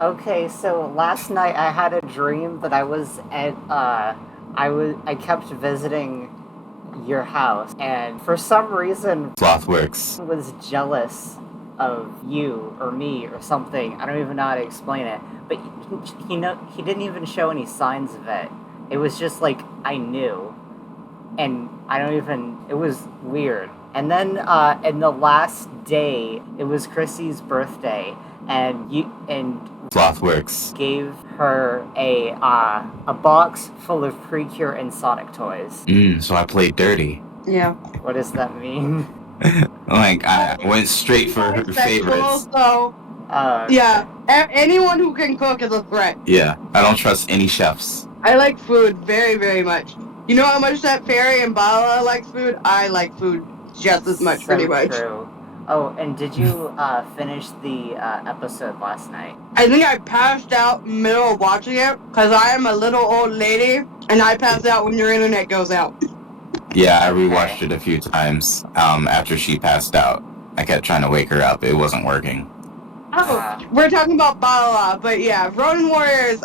Okay, so last night I had a dream that I was at I kept visiting your house, and for some reason Slothworks. was jealous of you or me or something. I don't even know how to explain it. But he didn't even show any signs of it. It was just like I knew, and I don't even. It was weird. And then in the last day, it was Chrissy's birthday, and Slothworks gave her a box full of Precure and Sonic toys. So I played dirty. Yeah. What does that mean? Like, I went straight for her favorites. So, yeah, anyone who can cook is a threat. Yeah, I don't trust any chefs. I like food very, very much. You know how much that fairy and Bala likes food? I like food just as much, pretty much. True. Oh, and did you finish the episode last night? I think I passed out in the middle of watching it, because I am a little old lady, and I pass out when your internet goes out. Yeah, I rewatched it a few times after she passed out. I kept trying to wake her up. It wasn't working. Oh, we're talking about Bala, but yeah, Ronin Warriors,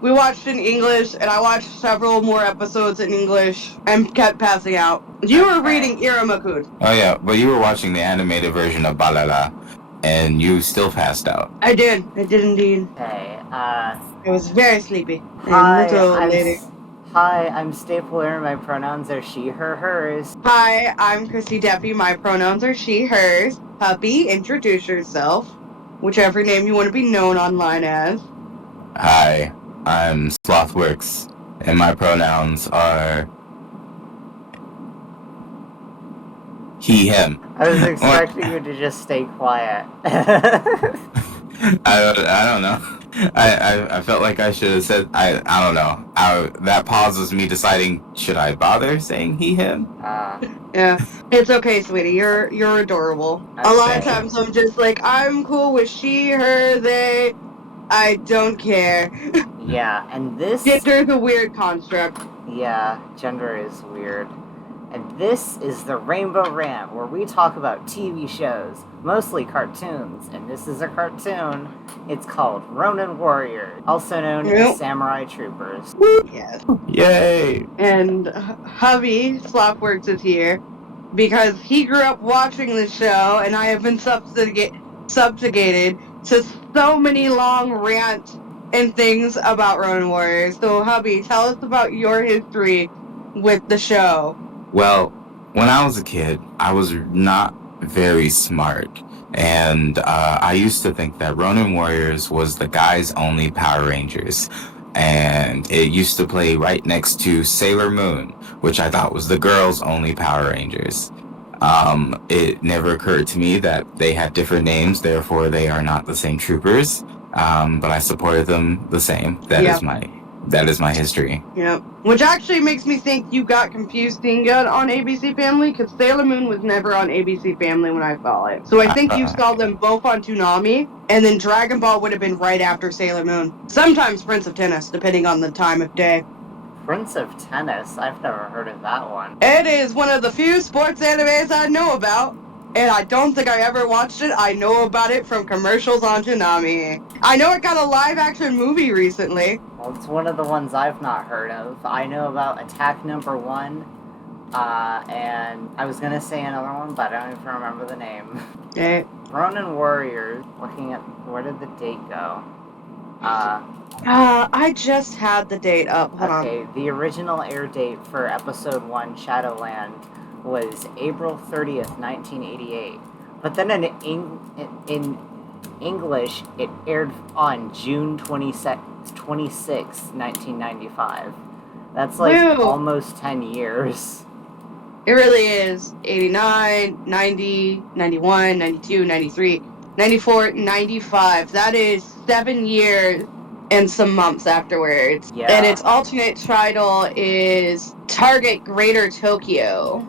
we watched in English, and I watched several more episodes in English, and kept passing out. You were reading Iramakun. Oh yeah, but you were watching the animated version of Balala, and you still passed out. I did indeed. Okay, I was very sleepy. Hi, I'm Stapler, my pronouns are she, her, hers. Hi, I'm KrissieDeathy, my pronouns are she, hers. Puppy, introduce yourself. Whichever name you want to be known online as. Hi, I'm Slothworks, and my pronouns are he, him. I was expecting you to just stay quiet. I don't know. I felt like I should have said, I don't know. That pause was me deciding, should I bother saying he, him? Yeah, it's okay, sweetie. You're adorable. A lot of times I'm just like, I'm cool with she, her, they. I don't care. Yeah, and this... Gender's a weird construct. Yeah, gender is weird. And this is the Rainbow Rant, where we talk about TV shows, mostly cartoons. And this is a cartoon. It's called Ronin Warriors, also known as Samurai Troopers. Yes. Yay! And hubby, Slothworks, is here because he grew up watching the show, and I have been subjugated to so many long rants and things about Ronin Warriors. So, hubby, tell us about your history with the show. Well, when I was a kid, I was not very smart, and I used to think that Ronin Warriors was the guys' only Power Rangers, and it used to play right next to Sailor Moon, which I thought was the girls' only Power Rangers. It never occurred to me that they had different names, therefore they are not the same troopers, but I supported them the same. That is my history. Yeah. Which actually makes me think you got confused seeing it on ABC Family, because Sailor Moon was never on ABC Family when I saw it. So I think you saw them both on Toonami, and then Dragon Ball would have been right after Sailor Moon. Sometimes Prince of Tennis, depending on the time of day. Prince of Tennis? I've never heard of that one. It is one of the few sports animes I know about. And I don't think I ever watched it. I know about it from commercials on Toonami. I know it got a live-action movie recently. Well, it's one of the ones I've not heard of. I know about Attack Number 1, and I was gonna say another one, but I don't even remember the name. Okay. Ronin Warriors, looking at, where did the date go? I just had the date up. Hold on. Okay, the original air date for Episode 1, Shadowland, was April 30th, 1988. But then in English, it aired on June 26, 1995. That's like almost 10 years. It really is. 89, 90, 91, 92, 93, 94, 95. That is 7 years and some months afterwards. Yeah. And its alternate title is Target Greater Tokyo.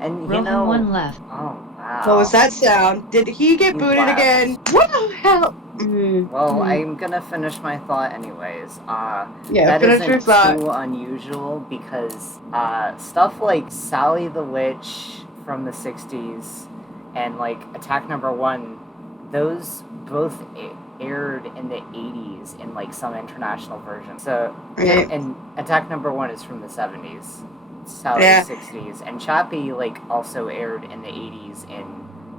And Roman one left. Oh, wow. What was that sound? Did he get booted again? What the hell? Well, I'm gonna finish my thought anyways. That finish your thought. Too unusual because stuff like Sally the Witch from the 60s and like Attack Number 1, those both aired in the 80s in like some international version. So, Right. and Attack Number 1 is from the 70s. Sally Yeah. 60s. And Chappie like also aired in the 80s in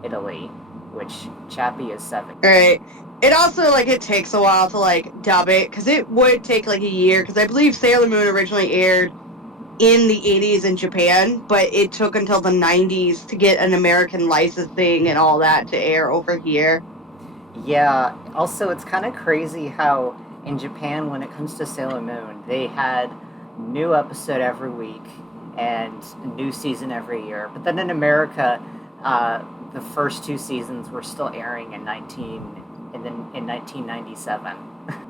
Italy, which Chappie is 70. Right. It also, like, it takes a while to, like, dub it, because it would take, like, a year, because I believe Sailor Moon originally aired in the 80s in Japan, but it took until the 90s to get an American licensing and all that to air over here. Yeah, also it's kind of crazy how in Japan, when it comes to Sailor Moon, they had new episode every week and new season every year. But then in America, the first 2 seasons were still airing in 1997.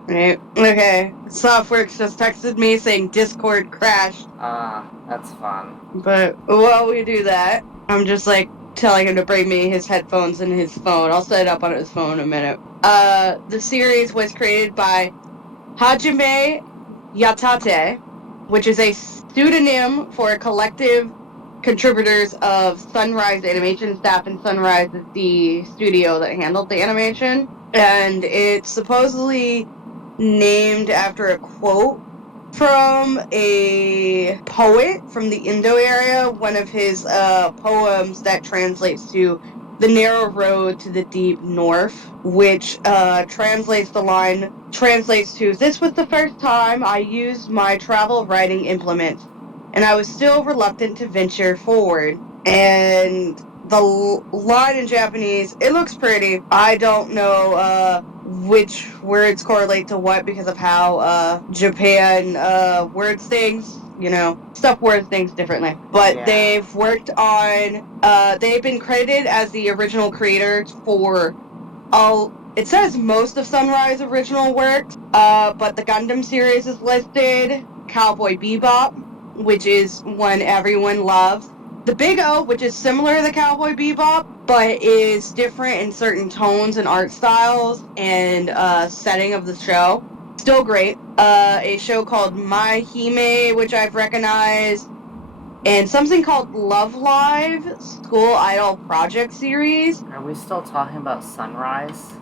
Right. Okay. Softworks just texted me saying Discord crashed. That's fun. But while we do that, I'm just like telling him to bring me his headphones and his phone. I'll set it up on his phone in a minute. The series was created by Hajime Yatate, which is a pseudonym for a collective contributors of Sunrise Animation staff, and Sunrise is the studio that handled the animation. And it's supposedly named after a quote from a poet from the Indo area, one of his poems that translates to "The narrow road to the deep north," which translates to, "This was the first time I used my travel writing implements, and I was still reluctant to venture forward." And the line in Japanese, it looks pretty. I don't know which words correlate to what because of how Japan words things. You know, stuff words things differently. But Yeah. they've worked on, they've been credited as the original creators for it says most of Sunrise original works, but the Gundam series is listed, Cowboy Bebop, which is one everyone loves, the Big O, which is similar to the Cowboy Bebop, but is different in certain tones and art styles and setting of the show. Still great. A show called My Hime, which I've recognized, and something called Love Live School Idol Project Series. Are we still talking about Sunrise?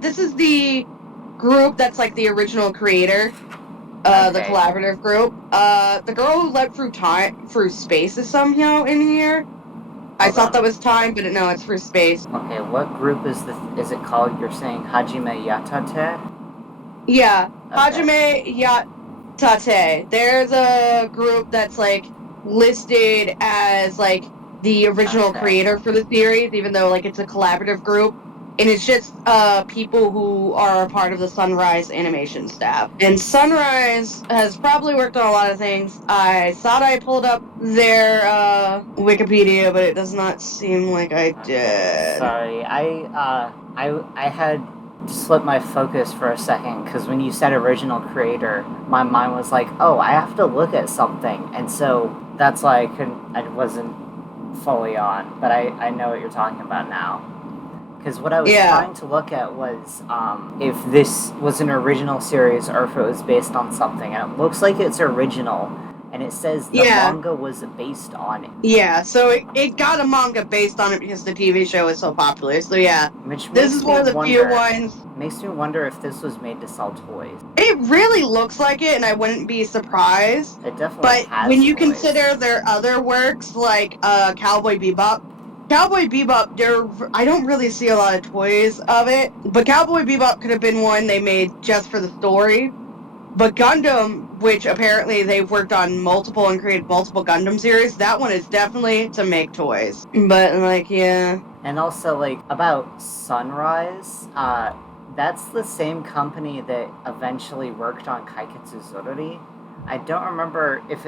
This is the group that's like the original creator. The Okay. collaborative group. The girl who led through space is somehow in here. I thought that was time, but no, it's for space. Okay, what group is it called? You're saying Hajime Yatate? Yeah, Okay. Hajime Yatate. There's a group that's like listed as like the original Okay. creator for the series, even though like it's a collaborative group. And it's just people who are a part of the Sunrise animation staff. And Sunrise has probably worked on a lot of things. I thought I pulled up their Wikipedia, but it does not seem like I did. Sorry, I had slipped my focus for a second because when you said original creator, my mind was like, oh, I have to look at something, and so that's why I wasn't fully on. But I know what you're talking about now. Because what I was trying to look at was if this was an original series or if it was based on something. And it looks like it's original. And it says the manga was based on it. Yeah, so it got a manga based on it because the TV show is so popular. So yeah, this is one of the few ones. Makes me wonder if this was made to sell toys. It really looks like it, and I wouldn't be surprised. It definitely But has when you toys. consider their other works, like Cowboy Bebop, I don't really see a lot of toys of it, but Cowboy Bebop could have been one they made just for the story. But Gundam, which apparently they've worked on multiple and created multiple Gundam series, that one is definitely to make toys. But, like, yeah. And also, like, about Sunrise, that's the same company that eventually worked on Kaiketsu Zorori. I don't remember if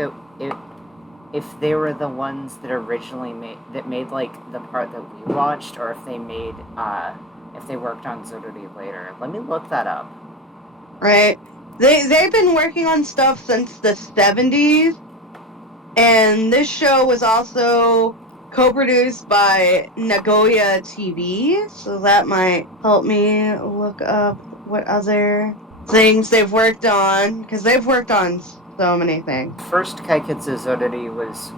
they were the ones that originally made like the part that we watched, or if they worked on Zorori later. Let me look that up. Right. They've been working on stuff since the 70s, and this show was also co-produced by Nagoya TV, so that might help me look up what other things they've worked on, because they've worked on so many things. First Kaiketsu Zorori was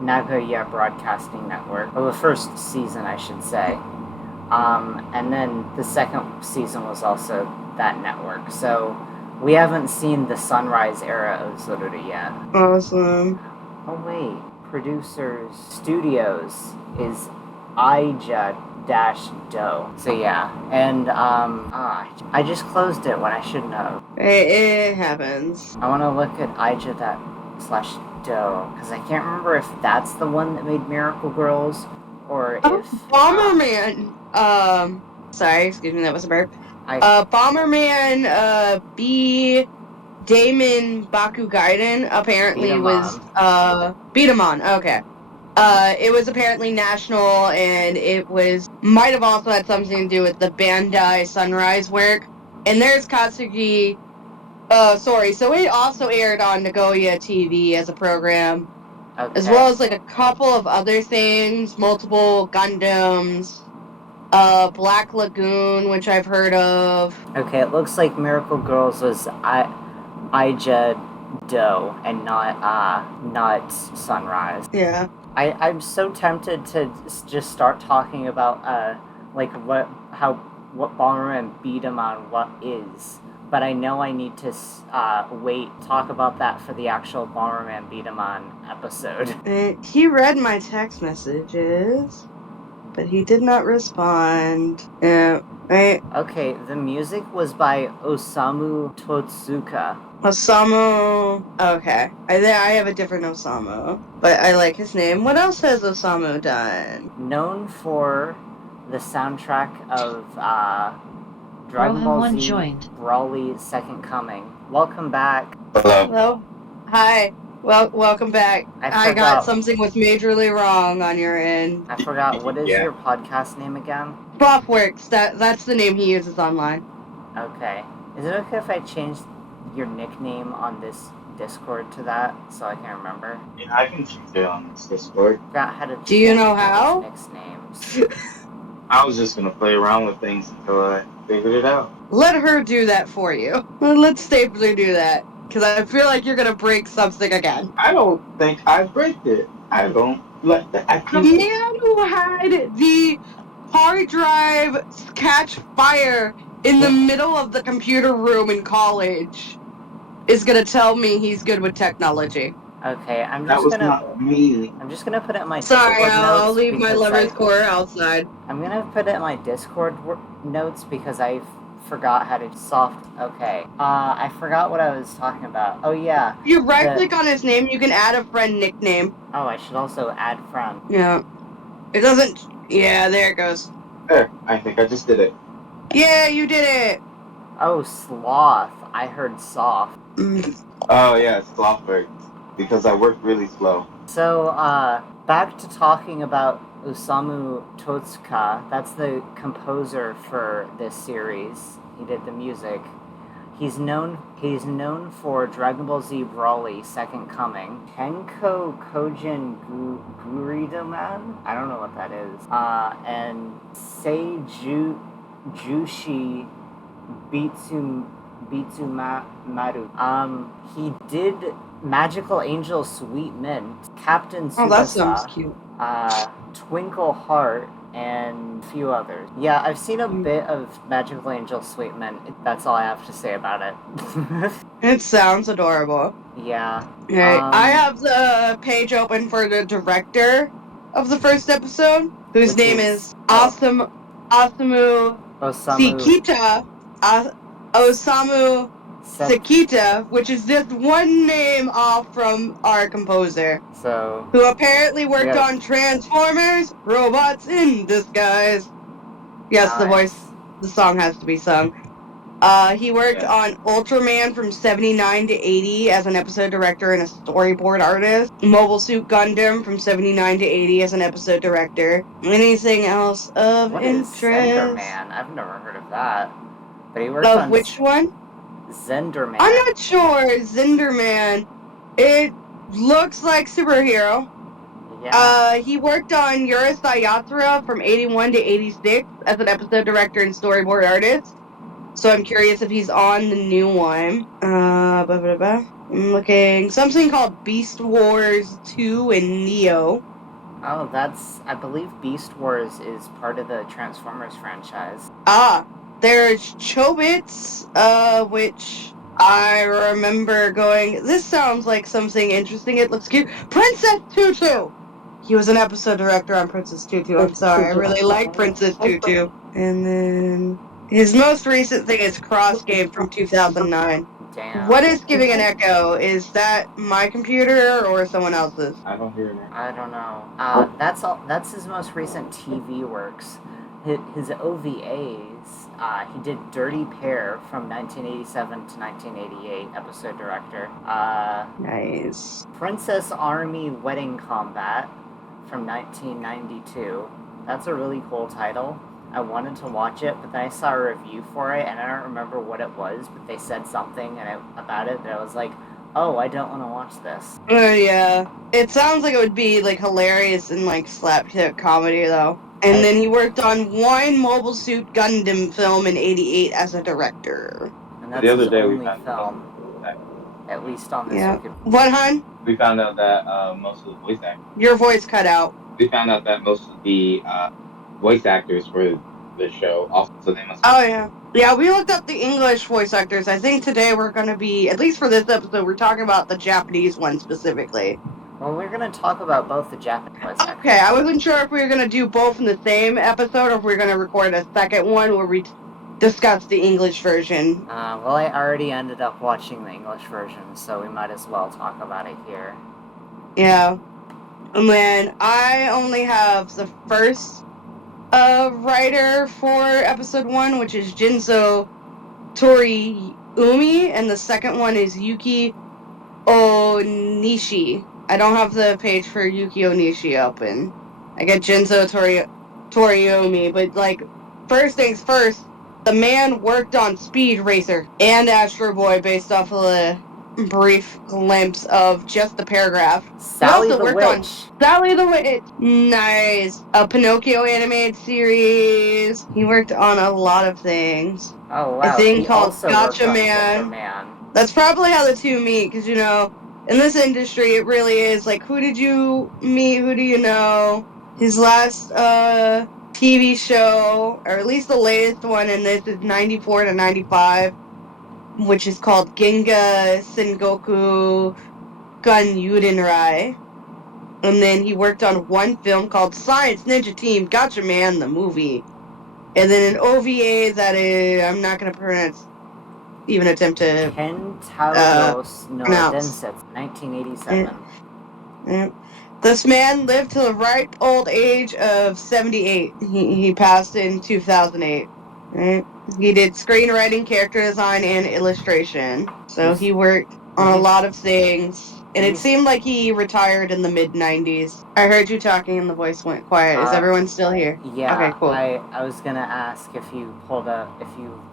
Nagoya Broadcasting Network. Well, the first season, I should say. And then the second season was also that network. So we haven't seen the Sunrise era of Zoruri yet. Awesome. Oh wait, producers, studios is Ija-Do. So yeah, and I just closed it when I shouldn't have. It happens. I want to look at Ija-Do because I can't remember if that's the one that made Miracle Girls or if Bomberman. Sorry, excuse me, that was a burp. Bomberman. B. Damon Bakugaiden apparently was Beatamon. Okay. It was apparently national, and it might have also had something to do with the Bandai Sunrise work. And there's Katsuki. Sorry. So it also aired on Nagoya TV as a program, as well as like a couple of other things, multiple Gundams, Black Lagoon, which I've heard of. Okay, it looks like Miracle Girls was Ija-Do and not Sunrise. Yeah. I'm so tempted to just start talking about what Bomberman Beatamon what is, but I know I need to talk about that for the actual Bomberman Beatamon episode. He read my text messages, but he did not respond. Yeah, right. Okay, the music was by Osamu Totsuka. Osamu. Okay, I have a different Osamu, but I like his name. What else has Osamu done? Known for the soundtrack of Dragon Ball Z Broly's Second Coming. Welcome back. Hello. Hi. Well, welcome back. I got something was majorly wrong on your end. I forgot. What is your podcast name again? Buffworks. That's the name he uses online. Okay. Is it okay if I change your nickname on this Discord to that so I can remember? Yeah, I can change it on this Discord. Forgot how to. Do you know how? Nick's names. I was just gonna play around with things until I figured it out. Let her do that for you. Let Stapler do that. Because I feel like you're going to break something again. I don't think I break it. I don't let that. The man who had the hard drive catch fire in the middle of the computer room in college is going to tell me he's good with technology. Okay, I'm just gonna. That was not me. I'm just gonna put it in my. Sorry, Discord I'll notes leave my lover's core outside. I'm gonna put it in my Discord notes because I forgot how to soft. Okay, I forgot what I was talking about. Oh yeah. You right-click on his name. You can add a friend nickname. Oh, I should also add friend. Yeah. It doesn't. Yeah, there it goes. There. I think I just did it. Yeah, you did it. Oh, sloth. I heard soft. Oh yeah, sloth works. Because I work really slow. So, back to talking about Osamu Totsuka. That's the composer for this series. He did the music. He's known for Dragon Ball Z Broly Second Coming, Kenko Kojin Guridoman. I don't know what that is. And Jushi Maru. He did Magical Angel Sweet Mint, Captain Tsubasa, that sounds cute. Twinkle Heart, and a few others. Yeah, I've seen a bit of Magical Angel Sweet Mint. That's all I have to say about it. It sounds adorable. Yeah. Okay, I have the page open for the director of the first episode, whose name is Osamu Sekita. Osamu Sekita, which is just one name off from our composer. So, who apparently worked on Transformers, Robots in Disguise. Yes, nice. The song has to be sung. He worked on Ultraman from 79 to 80 as an episode director and a storyboard artist. Mobile Suit Gundam from 79 to 80 as an episode director. Anything else of interest? What is Zenderman? I've never heard of that. But he worked on which one? Zenderman. I'm not sure. Zenderman. It looks like superhero. Yeah. He worked on Urusei Yatsura from 81 to 86 as an episode director and storyboard artist. So I'm curious if he's on the new one. I'm looking something called Beast Wars 2 and Neo. Oh, I believe Beast Wars is part of the Transformers franchise. There's Chobits, which I remember going, this sounds like something interesting, it looks cute. Princess Tutu! He was an episode director on Princess Tutu, I'm sorry, I really like Princess Tutu. And then his most recent thing is Cross Game from 2009. Damn. What is giving an echo? Is that my computer or someone else's? I don't hear it. I don't know. That's his most recent TV works. His OVAs, he did Dirty Pair from 1987 to 1988, episode director. Nice. Princess Army Wedding Combat from 1992. That's a really cool title. I wanted to watch it, but then I saw a review for it, and I don't remember what it was, but they said something about it that I was like, oh, I don't want to watch this. Yeah. It sounds like it would be, like, hilarious and, like, slapstick comedy, though. And then he worked on one Mobile Suit Gundam film in '88 as a director. And that's The other his day only we found film, at least on this Yeah. Wikipedia. What, hon? We found out that most of the voice actors. Your voice cut out. We found out that most of the voice actors for the show also, so they must. Oh, yeah. Yeah, we looked up the English voice actors. I think today we're going to be, at least for this episode, we're talking about the Japanese one specifically. Well, we're going to talk about both the Japanese voice actors. Okay, I wasn't sure if we were going to do both in the same episode or if we were going to record a second one where we discuss the English version. Well, I already ended up watching the English version, so we might as well talk about it here. Yeah. And then I only have the first writer for episode 1, which is Jinzo Toriumi, and the second one is Yuki Onishi. I don't have the page for Yuki Onishi open. I got Jinzo Toriumi, but, like, first things first, the man worked on Speed Racer and Astro Boy based off of a brief glimpse of just the paragraph. Sally also the worked Witch. on Sally the Witch. Nice. A Pinocchio animated series. He worked on a lot of things. Oh, wow. A thing He called also worked Gotcha on Man. Gotcha Man. That's probably how the two meet, because, you know, in this industry, it really is, like, who did you meet, who do you know? His last, TV show, or at least the latest one, and this is 94 to 95, which is called Genga Sengoku Gun Yudenrai. And then he worked on one film called Science Ninja Team Gotcha Man, the movie. And then an OVA that is, I'm not going to even attempt to Kentaros no pronounce. Densetsu, 1987. Yeah. This man lived to the ripe old age of 78. He passed in 2008. Right? He did screenwriting, character design, and illustration. So he worked on a lot of things. And it seemed like he retired in the mid-90s. I heard you talking and the voice went quiet. Is everyone still here? Yeah. Okay, cool. I was gonna ask if you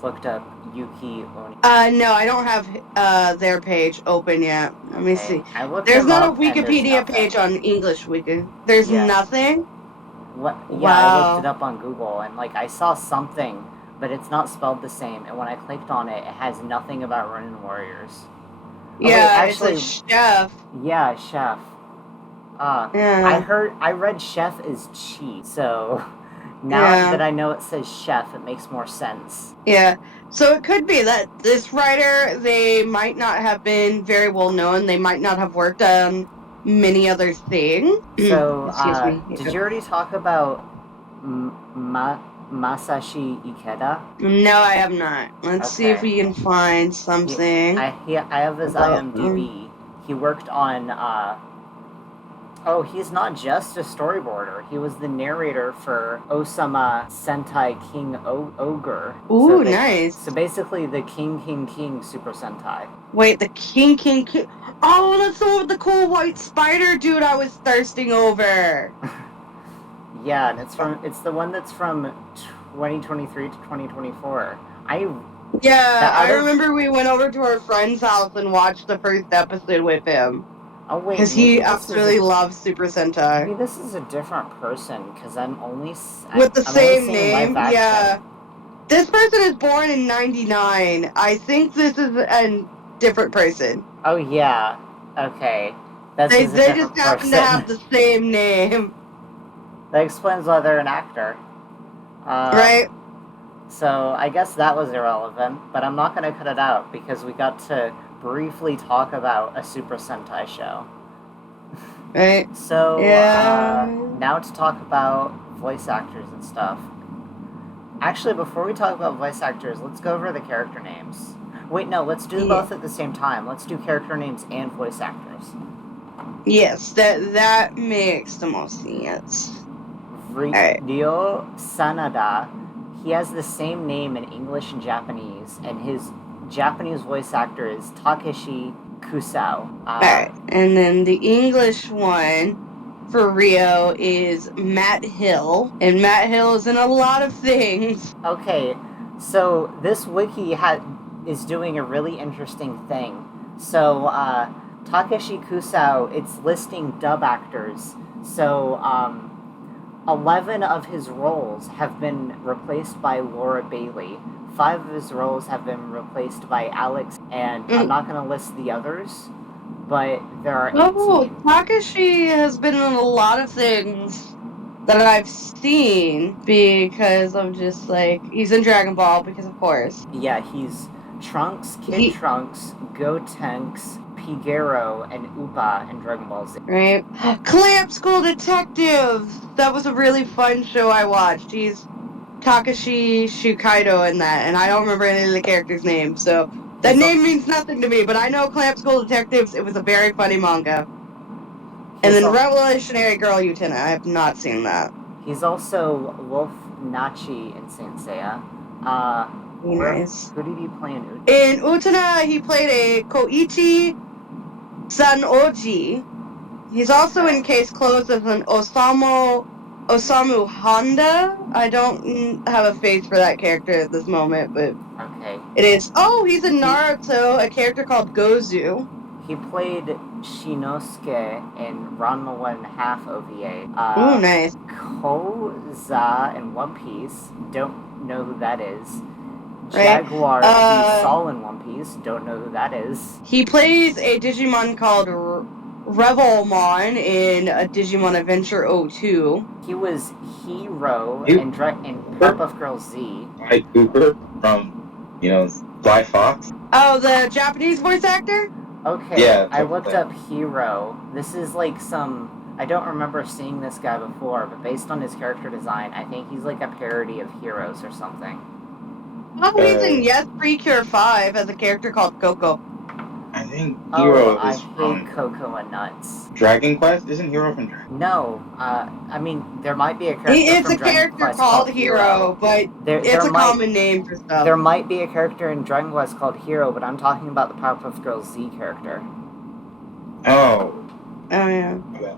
looked up Yuki Oni. No, I don't have their page open yet. Let me see. I looked There's him not a up and there's Wikipedia nothing. page on English Wiki. There's Yeah. nothing? What? Yeah, Wow. I looked it up on Google, and, like, I saw something, but it's not spelled the same, and when I clicked on it, it has nothing about Ronin Warriors. Yeah, wait, actually- it's a chef. Yeah, Chef. Yeah. I read Chef is cheat, so now Yeah. that I know it says Chef, it makes more sense. Yeah. So it could be that this writer, they might not have been very well known. They might not have worked on many other things. So, Excuse me. did you already talk about Masashi Ikeda? No, I have not. Let's see if Okay. we can find something. I have his IMDb. He worked on, he's not just a storyboarder. He was the narrator for Osama Sentai King Ogre. Ooh, So nice. So basically the King Super Sentai. Wait, the King. Oh, that's the one with the cool white spider dude I was thirsting over. Yeah, and it's the one that's from 2023 to 2024. Yeah, I other- remember we went over to our friend's house and watched the first episode with him. Oh wait, Because maybe he this is absolutely loves Super Sentai. Maybe this is a different person because I'm only With the I'm only same seeing live name, action. yeah. This person is born in 99. I think this is a different person. Oh yeah. Okay. That's They just a just different happen person. to have the same name. That explains why they're an actor. Right? So I guess that was irrelevant, but I'm not going to cut it out because we got to briefly talk about a Super Sentai show. Right? So, Yeah. now to talk about voice actors and stuff. Actually, before we talk about voice actors, let's go over the character names. Wait, no, let's do both at the same time. Let's do character names and voice actors. Yes, that makes the most sense. Ryo Sanada, he has the same name in English and Japanese, and his Japanese voice actor is Takeshi Kusao. Alright, and then the English one for Rio is Matt Hill, and Matt Hill is in a lot of things. Okay, so this wiki is doing a really interesting thing. So, Takeshi Kusao, it's listing dub actors. So, 11 of his roles have been replaced by Laura Bailey. 5 of his roles have been replaced by Alex, and I'm not going to list the others, but there are 18. Oh, Takashi has been in a lot of things that I've seen because I'm just like, he's in Dragon Ball because of course. Yeah, he's Trunks, Kid Trunks, Gotenks, Pigero, and Upa in Dragon Ball Z. Right? Clamp School Detective! That was a really fun show I watched. He's Takashi Shukaido in that, and I don't remember any of the characters' names, so that name means nothing to me, but I know Clamp School Detectives, it was a very funny manga. And then Revolutionary Girl Utena, I have not seen that. He's also Wolf Nachi in Saint Seiya. Nice. Who did he play in Utena? In Utena, he played a Koichi Sanoji. He's also in Case Closed as an Osamu Honda. I don't have a face for that character at this moment, but it is. Oh, he's in Naruto, a character called Gozu. He played Shinosuke in Ranma 1.5 OVA. Ooh, nice. Koza in One Piece. Don't know who that is. Right. Jaguar, he saw in One Piece. Don't know who that is. He plays a Digimon called Revelmon in a Digimon Adventure 02. He was Hero in Powerpuff Girls Z. Guy Cooper from, Fly Fox. Oh, the Japanese voice actor? Okay, yeah, I looked up Hero. This is like I don't remember seeing this guy before, but based on his character design, I think he's like a parody of Heroes or something. Oh, he's in Yes Precure 5 as a character called Coco. I think Hero I is hate from Coco and Nuts. Dragon Quest? Isn't Hero from Dragon Quest? No, I mean, there might be a character It's from a Dragon character Quest called Hero, but it's a common name for stuff. There might be a character in Dragon Quest called Hero, but I'm talking about the Powerpuff Girls Z character. Oh. Oh, yeah. Okay.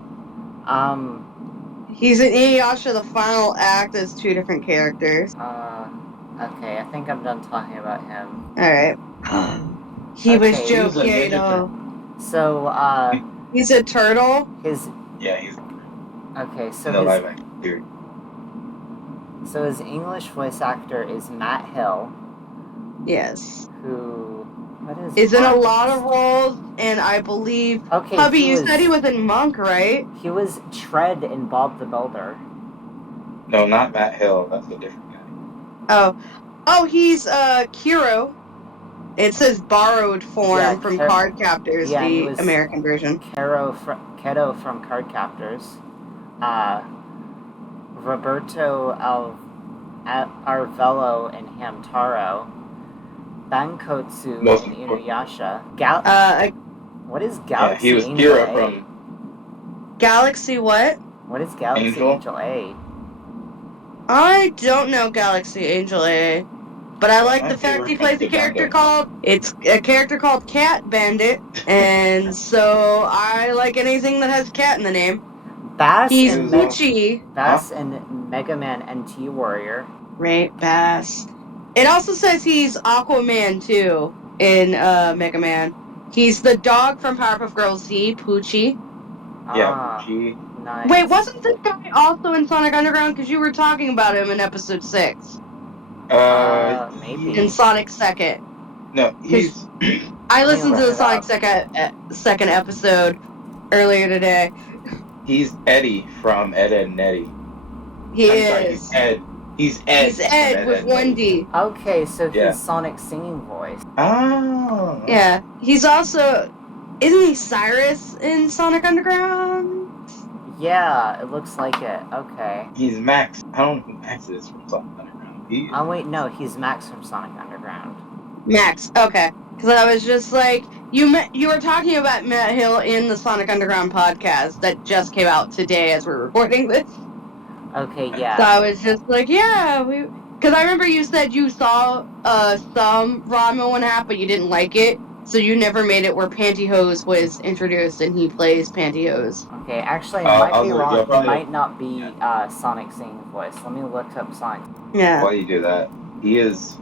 He's in Inuyasha The Final Act as 2 different characters. Okay, I think I'm done talking about him. Alright. He was Joe Kyoto. So, he's a turtle? He's... Okay, so the live action series. So his English voice actor is Matt Hill. Yes. Who... is in a lot of roles, and I believe... Okay, Hubby, you said he was in Monk, right? He was Tread in Bob the Builder. No, not Matt Hill. That's a different guy. Oh, he's, Kiro. It says borrowed form from Card Captors, the American version. Keto from Card Captors. Roberto Arvello in Hamtaro. Bankotsu in Inuyasha. What is Galaxy Angel A? He was Kira from... Galaxy what? What is Galaxy Angel A? I don't know Galaxy Angel A. But I like the fact he plays a character called... It's a character called Cat Bandit. And so I like anything that has cat in the name. He's Uchi. Bass and Mega Man NT Warrior. Right, Bass. It also says he's Aquaman, too, in Mega Man. He's the dog from Powerpuff Girls Z, Poochie. Yeah, Poochie. Nice. Wait, wasn't this guy also in Sonic Underground? Because you were talking about him in episode 6. Maybe. In Sonic 2nd. No, he's... I listened to the Sonic 2nd episode earlier today. He's Eddie from Ed, Edd n Eddy. He I'm sorry, is. he's Ed. He's Ed. He's Ed from with Ed, one Ed. D. Okay, so Yeah. he's Sonic's singing voice. Oh. Yeah. He's also... Isn't he Cyrus in Sonic Underground? Yeah, it looks like it. Okay. He's Max. I don't know who Max is from Sonic Underground. He is. Oh wait, no, he's Max from Sonic Underground. Max. Okay. Because I was just like... You were talking about Matt Hill in the Sonic Underground podcast that just came out today as we're recording this. Okay, So yeah. I was just like, yeah, because I remember you said you saw some Ranma 1/2, but you didn't like it, so you never made it where Pantyhose was introduced and he plays Pantyhose. Okay, actually, I might be also, wrong. you'll It probably- might not be Sonic's singing voice. Let me look up Sonic. Yeah. While you do that, he is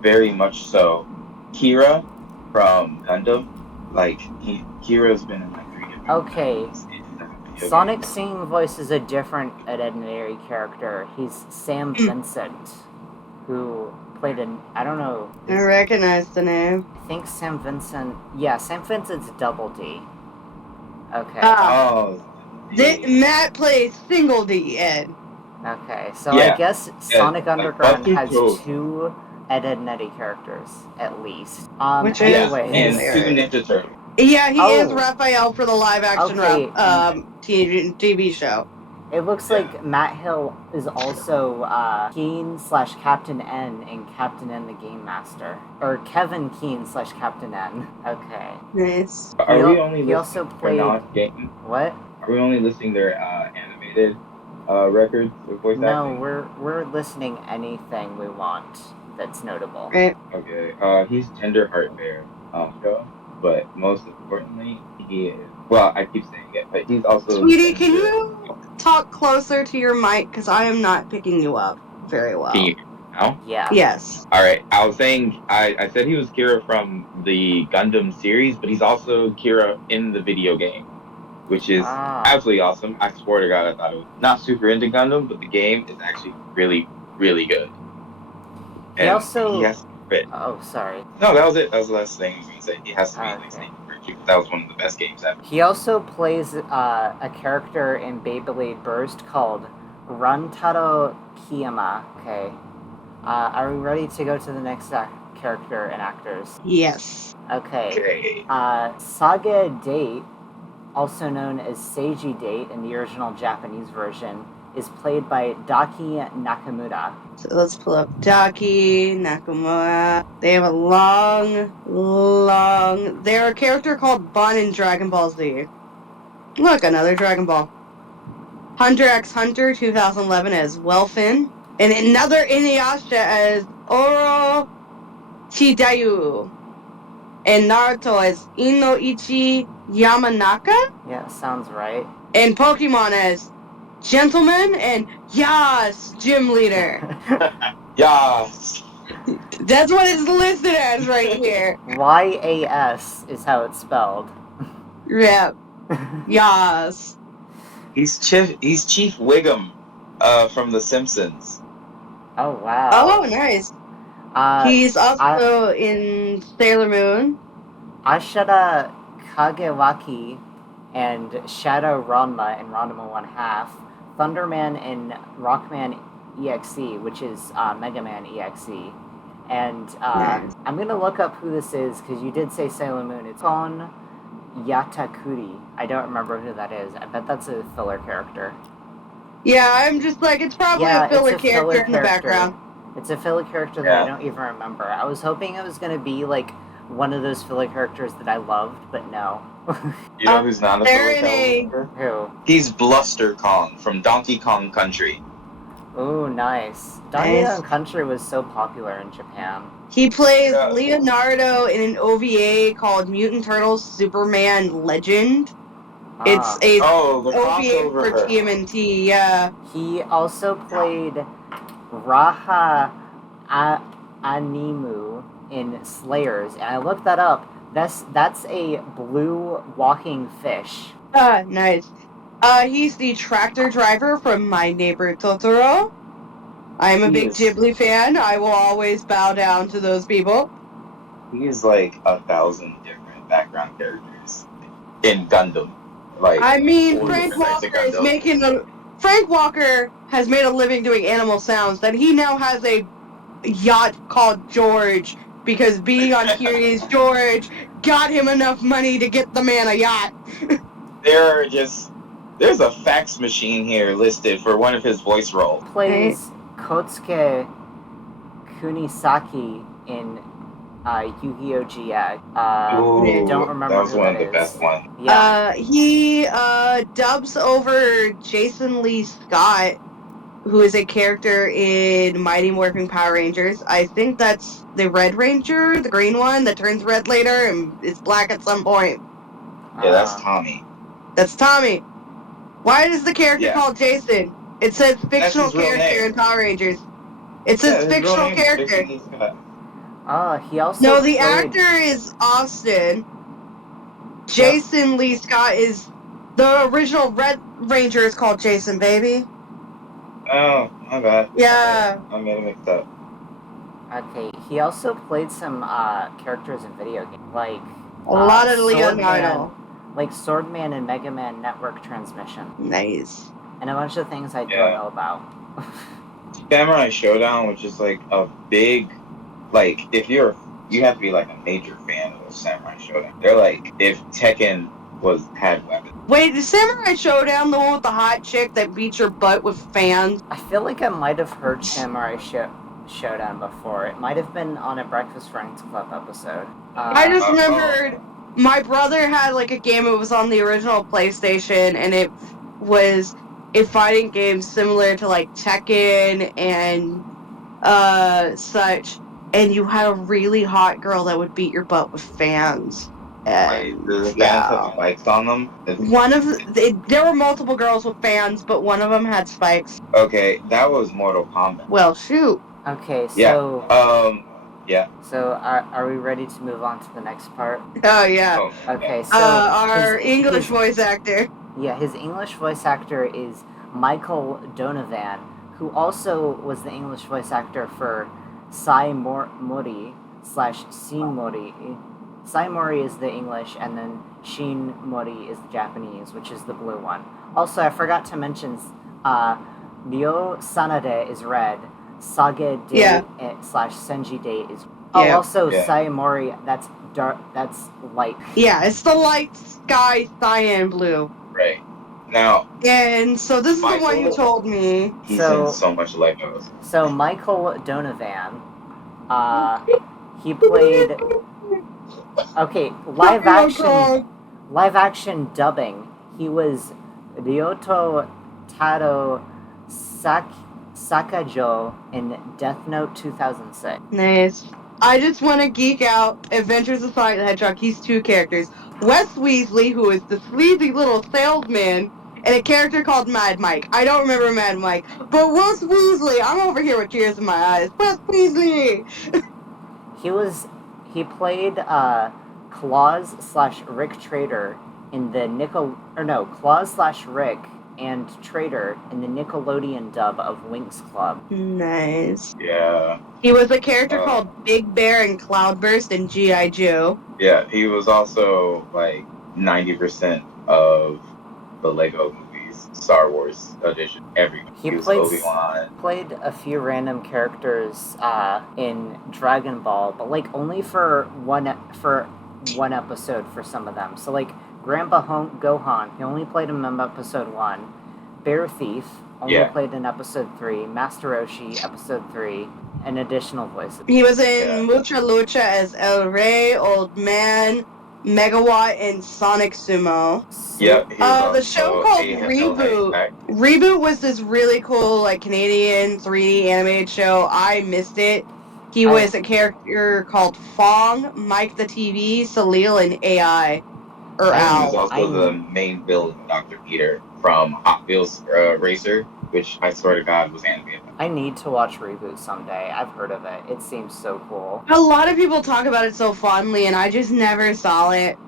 very much so Kira from Gundam. Like, Kira's been in like 3 different Okay. stages of the video Sonic's game. singing voice is a different identity character. He's Sam Vincent, who played in... I don't know. I recognize the name. I think Sam Vincent... Yeah, Sam Vincent's Double D. Okay. Oh. Matt plays Single D, Ed. Okay, so Yeah. I guess Sonic like Underground Buster has Toad. 2 identity characters, at least. Which Yeah, is anyways, and hilarious. 2 Ninja Turtles. Yeah, he Oh. is Raphael for the live-action Okay. TV show. it looks like Matt Hill is also Keen/Captain N in Captain N the Game Master. Or Kevin Keen/Captain N. Okay. Nice. Are He we al- only he listing also their played- non-game? What? Are we only listing their animated records of voice No, acting? we're listening anything we want that's notable. Right. Okay. He's Tender Heart Bear show, but most importantly, he is. Well, I keep saying it, but he's also. Sweetie, can you talk closer to your mic? Because I am not picking you up very well. Can you hear me now? Yeah. Yes. All right. I was saying I said he was Kira from the Gundam series, but he's also Kira in the video game, which is absolutely awesome. I swear to God, I thought it was not super into Gundam, but the game is actually really, really good. He And also... he has Oh, sorry. No, that was it. That was the last thing I was going to say. He has to be at least Okay. named Virtue. That was one of the best games ever. He also plays a character in Beyblade Burst called Runtaro Kiyama. Okay. Are we ready to go to the next character and actors? Yes. Okay. Okay. Saga Date, also known as Seiji Date in the original Japanese version, is played by Daki Nakamura. So let's pull up Daki, Nakamura. They have a long... They're a character called Bun in Dragon Ball Z. Look, another Dragon Ball. Hunter x Hunter 2011 as Welfin. And another Inuyasha as Oro Chidayu. And Naruto as Inoichi Yamanaka. Yeah, sounds right. And Pokemon as Gentleman and Yas, Gym Leader. Yes. That's what it's listed as right here. YAS is how it's spelled. Yep. Yas. He's Chief Wiggum from The Simpsons. Oh, wow. Oh, nice. He's also in Sailor Moon. Ashura Kagewaki and Shadow Ranma in Ranma 1/2. Thunderman in Rockman EXE, which is Mega Man EXE. And Nice. I'm going to look up who this is, because you did say Sailor Moon. It's on Yatakuri. I don't remember who that is. I bet that's a filler character. Yeah, I'm just like, it's probably a filler character in the background. It's a filler character that I don't even remember. I was hoping it was going to be like one of those filler characters that I loved, but no. You know who's not a they're filler in character? Who? He's Bluster Kong from Donkey Kong Country. Ooh, nice. Donkey Kong Country was so popular in Japan. He plays Leonardo in an OVA called Mutant Turtles Superman Legend. It's a the OVA crossover. for TMNT, yeah. He also played Raha Animu in Slayers, and I looked that up. That's a blue walking fish. Nice. He's the tractor driver from My Neighbor Totoro. I'm a big Ghibli fan. I will always bow down to those people. He is like 1,000 different background characters in Gundam. Like, I mean, 40 Frank different types of Walker is Gundam. making Frank Walker has made a living doing animal sounds, that he now has a yacht called George, because being on Curious George got him enough money to get the man a yacht. There's a fax machine here listed for one of his voice roles. Plays Kotsuke Kunisaki in Yu-Gi-Oh! GX. Don't remember that was who one that of the best is. ones. Yeah. He dubs over Jason Lee Scott, who is a character in Mighty Morphin Power Rangers. I think that's the Red Ranger, the green one that turns red later and is black at some point. Yeah, that's Tommy. That's Tommy. Why is the character called Jason? It says fictional character in Power Rangers. It says fictional character. He also No, the actor is Austin. Jason Lee Scott is the original Red Ranger is called Jason, baby. Oh, my bad. Yeah. I made it mixed up. Okay, he also played some characters in video games, like a lot of Leonardo. Like Swordman and Mega Man Network Transmission. Nice. And a bunch of things I don't know about. Samurai Showdown, which is like a big, like, if you have to be like a major fan of Samurai Showdown. They're like, if Tekken had weapons. Wait, is Samurai Showdown the one with the hot chick that beats your butt with fans? I feel like I might have heard Samurai Showdown before. It might have been on a Breakfast Friends Club episode. I just remembered my brother had like a game. It was on the original PlayStation, and it was a fighting game similar to like Tekken and such. And you had a really hot girl that would beat your butt with fans. And, the fans have spikes on them? There were multiple girls with fans, but one of them had spikes. Okay, that was Mortal Kombat. Well, shoot. Okay, so... Yeah. So, are we ready to move on to the next part? Oh, yeah. Okay, so... our English voice actor. Yeah, his English voice actor is Michael Donovan, who also was the English voice actor for Sai Mori / Shin Mori. Sai Mori is the English, and then Shin Mori is the Japanese, which is the blue one. Also, I forgot to mention, Ryo Sanade is red, Sage Day / Senji Day is... also Sai Mori, that's dark, that's light. Yeah, it's the light sky cyan blue. Right. Now... And so this is the one you told me. He's in so much Legos. So Michael Donovan, he played... Okay, live action dubbing. He was Ryoto Taro Sakajo in Death Note 2006. Nice. I just want to geek out. Adventures of Sonic the Hedgehog. He's two characters. Wes Weasley, who is the sleazy little salesman, and a character called Mad Mike. I don't remember Mad Mike, but Wes Weasley. I'm over here with tears in my eyes. Wes Weasley. He played Claus / Rick Trader in the Claus / Rick and Trader in the Nickelodeon dub of Winx Club. Nice. Yeah. He was a character called Big Bear and Cloudburst in G.I. Joe. Yeah, he was also like 90% of the Lego movies, Star Wars edition, everything. He played a few random characters in Dragon Ball, but like only for one episode for some of them. So like Grandpa Gohan, he only played him in episode 1. Bear Thief only played in episode 3. Master Roshi, episode 3, and additional voices. He was in Mucha Lucha as El Rey, Old Man, Megawatt, and Sonic Sumo. Yep. The show called Reboot. Reboot was this really cool, like, Canadian 3D animated show. I missed it. He was a character called Fong, Mike the TV, Salil, and AI. He was also the main villain, Dr. Peter, from Hot Wheels Racer, which I swear to God was animated. I need to watch Reboot someday. I've heard of it. It seems so cool. A lot of people talk about it so fondly, and I just never saw it.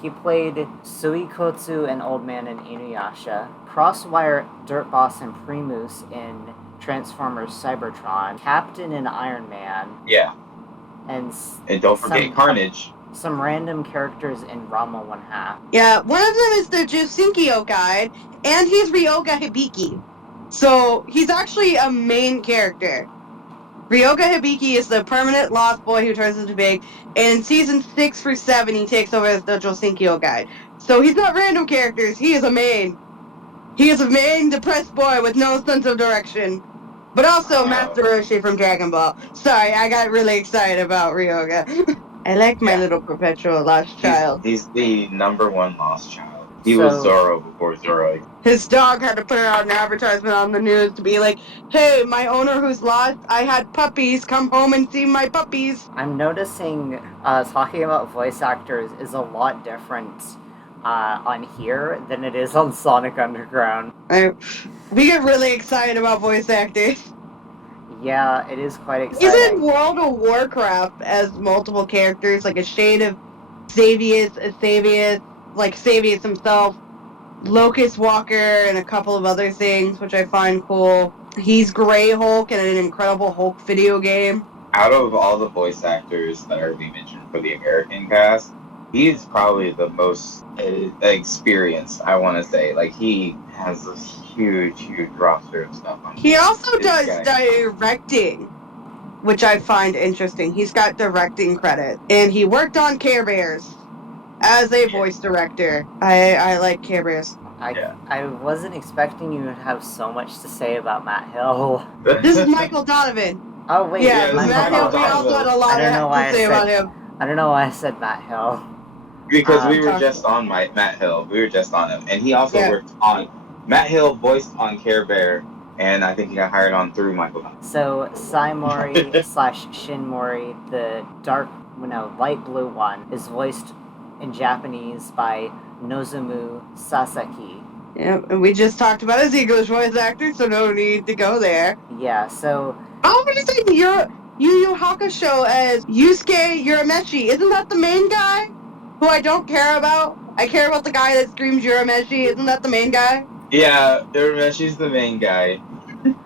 He played Suikotsu and Old Man in Inuyasha, Crosswire, Dirt Boss, and Primus in Transformers Cybertron, Captain in Iron Man. Yeah. And don't forget Carnage. Some random characters in Ranma 1/2. Yeah, one of them is the Jusinkyo guide, and he's Ryoga Hibiki. So he's actually a main character. Ryoga Hibiki is the permanent lost boy who turns into big, and in season 6 through 7, he takes over as the Josenkyo guide. So he's not random characters, he is a main. He is a main depressed boy with no sense of direction. But also Master Roshi from Dragon Ball. Sorry, I got really excited about Ryoga. I like my little perpetual lost child. He's the number one lost child. He was Zoro before Zoro. His dog had to put out an advertisement on the news to be like, hey, my owner who's lost, I had puppies, come home and see my puppies. I'm noticing talking about voice actors is a lot different on here than it is on Sonic Underground. We get really excited about voice actors. Yeah, it is quite exciting. He's in World of Warcraft as multiple characters, like a shade of Xavius, like Xavius himself, Locust Walker, and a couple of other things, which I find cool. He's Grey Hulk in an Incredible Hulk video game. Out of all the voice actors that are being mentioned for the American cast, he's probably the most experienced, I want to say. Like, he has this huge roster of stuff on. He also does directing, which I find interesting. He's got directing credit, and he worked on Care Bears as a voice director. I like Care Bears. I wasn't expecting you to have so much to say about Matt Hill. This is Michael Donovan. Oh, wait. Yeah, Matt Hill, we also had a lot to say about him. I don't know why I said Matt Hill. Because we were just on Matt Hill. We were just on him. And he also worked on... Matt Hill voiced on Care Bear, and I think he got hired on through Michael Donovan. So, Saimori / Shin Mori, the light blue one, is voiced in Japanese by Nozomu Sasaki. Yeah, and we just talked about his English voice actor, so no need to go there. Yeah, so... I'm gonna say Yu Yu Hakusho as Yusuke Urameshi. Isn't that the main guy? Who I don't care about? I care about the guy that screams Urameshi. Isn't that the main guy? Yeah, Urameshi's the main guy.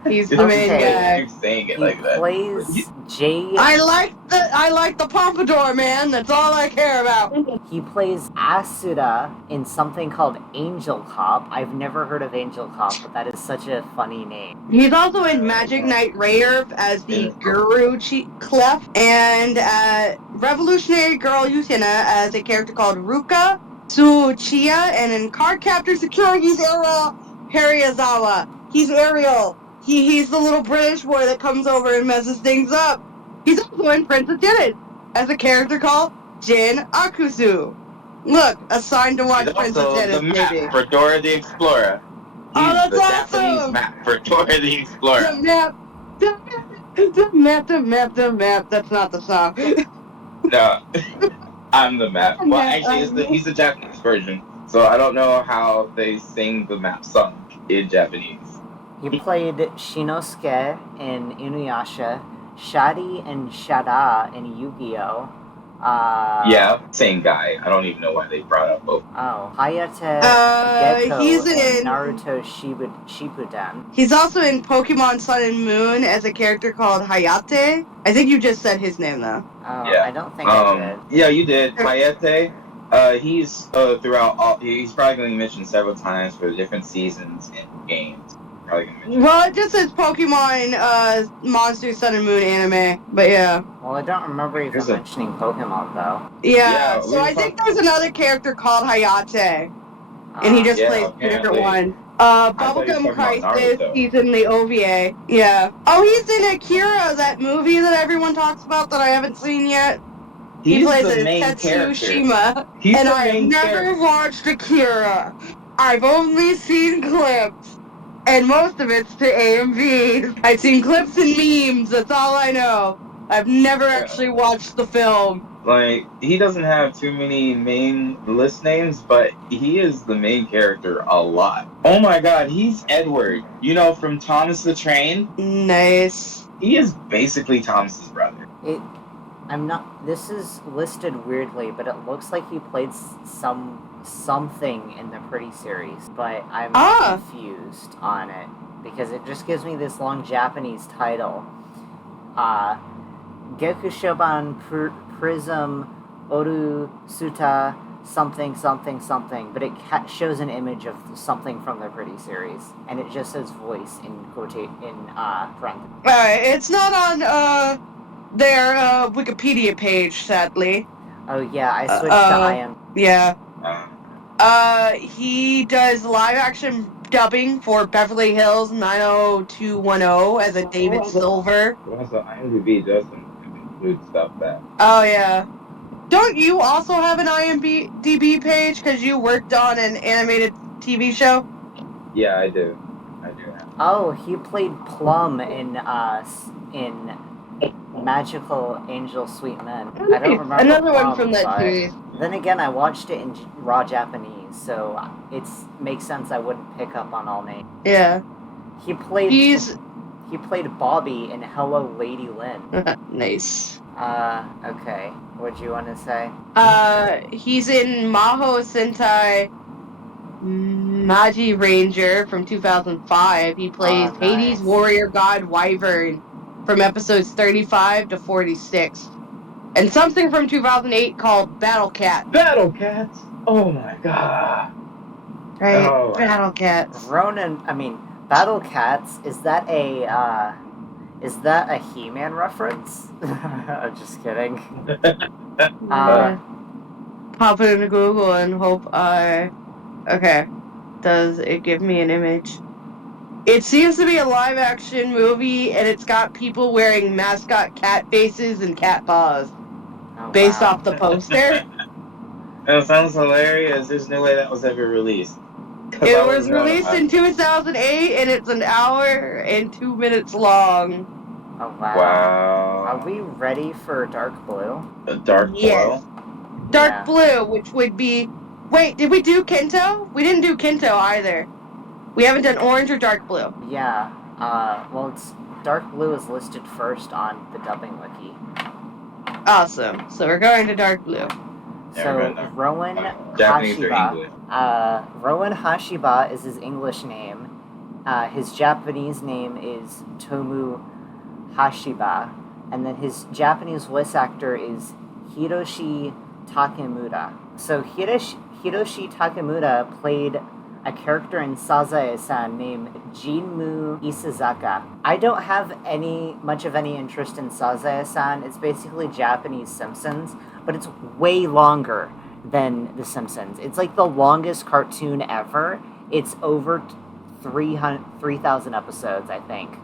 He's the main guy. Keep saying it like that. He plays Jade. I like the pompadour, man. That's all I care about. He plays Asura in something called Angel Cop. I've never heard of Angel Cop, but that is such a funny name. He's also in Magic Knight Rayearth as the Guru Clef, and Revolutionary Girl Utena as a character called Ruka Tsuchiya, and in Cardcaptor Sakura, he's Ariel Hariazawa. He's Ariel. He's the little British boy that comes over and messes things up. He's also in Princess Tennis as a character called Jin Akusu. Look, a sign to watch Princess Tennis. The map for Dora the Explorer. Oh, that's awesome! Japanese map for Dora the Explorer. The map. That's not the song. No, I'm the map. Well, actually, he's the Japanese version, so I don't know how they sing the map song in Japanese. He played Shinosuke in Inuyasha, Shadi and Shada in Yu-Gi-Oh! Yeah, same guy. I don't even know why they brought up both. Oh, Hayate Gecko he's in Naruto Shippuden. He's also in Pokemon Sun and Moon as a character called Hayate. I think you just said his name, though. Oh, yeah. I don't think I did. Yeah, you did. Hayate. He's throughout all... He's probably going to be mentioned several times for different seasons and games. Well, it just says Pokemon Monster Sun and Moon anime, but yeah. Well, I don't remember even mentioning Pokemon, though. Yeah, so I think there's another character called Hayate, and he just plays a different one. Bubblegum Crisis, he's in the OVA. Yeah. Oh, he's in Akira, that movie that everyone talks about that I haven't seen yet. He plays a Tetsushima, and I've never watched Akira. I've only seen clips. And most of it's to AMV. I've seen clips and memes, that's all I know. I've never actually watched the film. Like, he doesn't have too many main list names, but he is the main character a lot. Oh my god, he's Edward. You know, from Thomas the Train? Nice. He is basically Thomas's brother. This is listed weirdly, but it looks like he played something in the Pretty series, but I'm confused on it because it just gives me this long Japanese title. Geku Shoban Prism Oru Suta something, something, something, but it shows an image of something from the Pretty series, and it just says voice in parentheses. It's not on their Wikipedia page, sadly. Oh yeah, I switched to IM. Yeah. He does live action dubbing for Beverly Hills 90210 as a David Silver. Also, IMDb doesn't include stuff that. Oh yeah. Don't you also have an IMDb page because you worked on an animated TV show? Yeah, I do. Oh, he played Plum in Magical Angel Sweet Men. I don't remember. Another Plum, one from that series. Then again, I watched it in raw Japanese, so it makes sense I wouldn't pick up on all names. Yeah. He played Bobby in Hello Lady Lynn. Nice. Okay. What do you want to say? He's in Maho Sentai Magi Ranger from 2005. He plays Hades Warrior God Wyvern from episodes 35 to 46. And something from 2008 called Battle Cat. Battle Cats? Oh my god. Right? Oh. Battle Cats. Battle Cats, is that a He-Man reference? I'm just kidding. Pop it into Google and hope okay. Does it give me an image? It seems to be a live-action movie, and it's got people wearing mascot cat faces and cat paws. Based off the poster. That sounds hilarious. There's no way that was ever released. It was released in 2008, and it's an hour and 2 minutes long. Oh, wow. Are we ready for Dark Blue? Dark Blue? Yes. Dark Blue, which would be... Wait, did we do Kento? We didn't do Kento either. We haven't done Orange or Dark Blue. Yeah. It's Dark Blue is listed first on the dubbing wiki. Awesome. So we're going to Dark Blue. So Rowan Hashiba. Rowan Hashiba is his English name. His Japanese name is Tomu Hashiba. And then his Japanese voice actor is Hiroshi Takemura. So Hiroshi Takemura played a character in Sazae-san named Jinmu Isazaka. I don't have much of any interest in Sazae-san. It's basically Japanese Simpsons, but it's way longer than The Simpsons. It's like the longest cartoon ever. It's over 3,000 episodes, I think.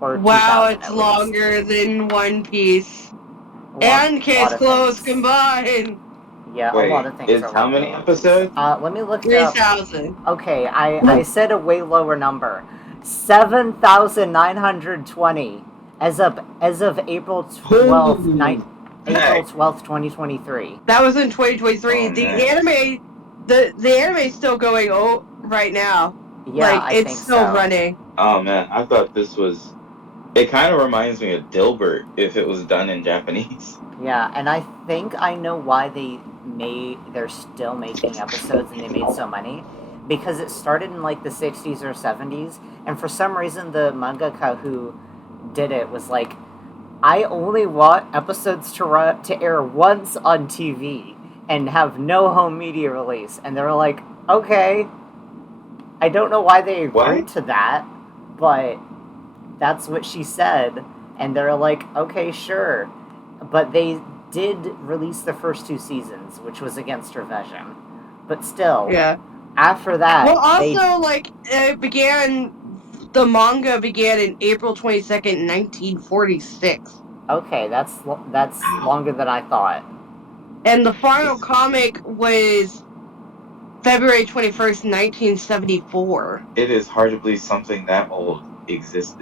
Or wow, it's longer than One Piece. And Case Close combined. Yeah, wait, a lot of things. It's how many episodes? Let me look it up. 3,000. Okay, I said a way lower number. 7,920 as of April 12th, 2023. That was in 2023. The anime's still going right now. Yeah, it's still running. Oh man, I thought this was. It kind of reminds me of Dilbert if it was done in Japanese. Yeah, and I think I know why they're still making episodes and they made so many. Because it started in like the 60s or 70s, and for some reason the mangaka who did it was like, I only want episodes to air once on TV and have no home media release. And they were like, okay. I don't know why they agreed to that, but that's what she said. And they're like, okay, sure. But they did release the first 2 seasons, which was against her vision. But still, after that... Well, also, the manga began in April 22nd, 1946. Okay, that's longer than I thought. And the final comic was February 21st, 1974. It is hard to believe something that old exists.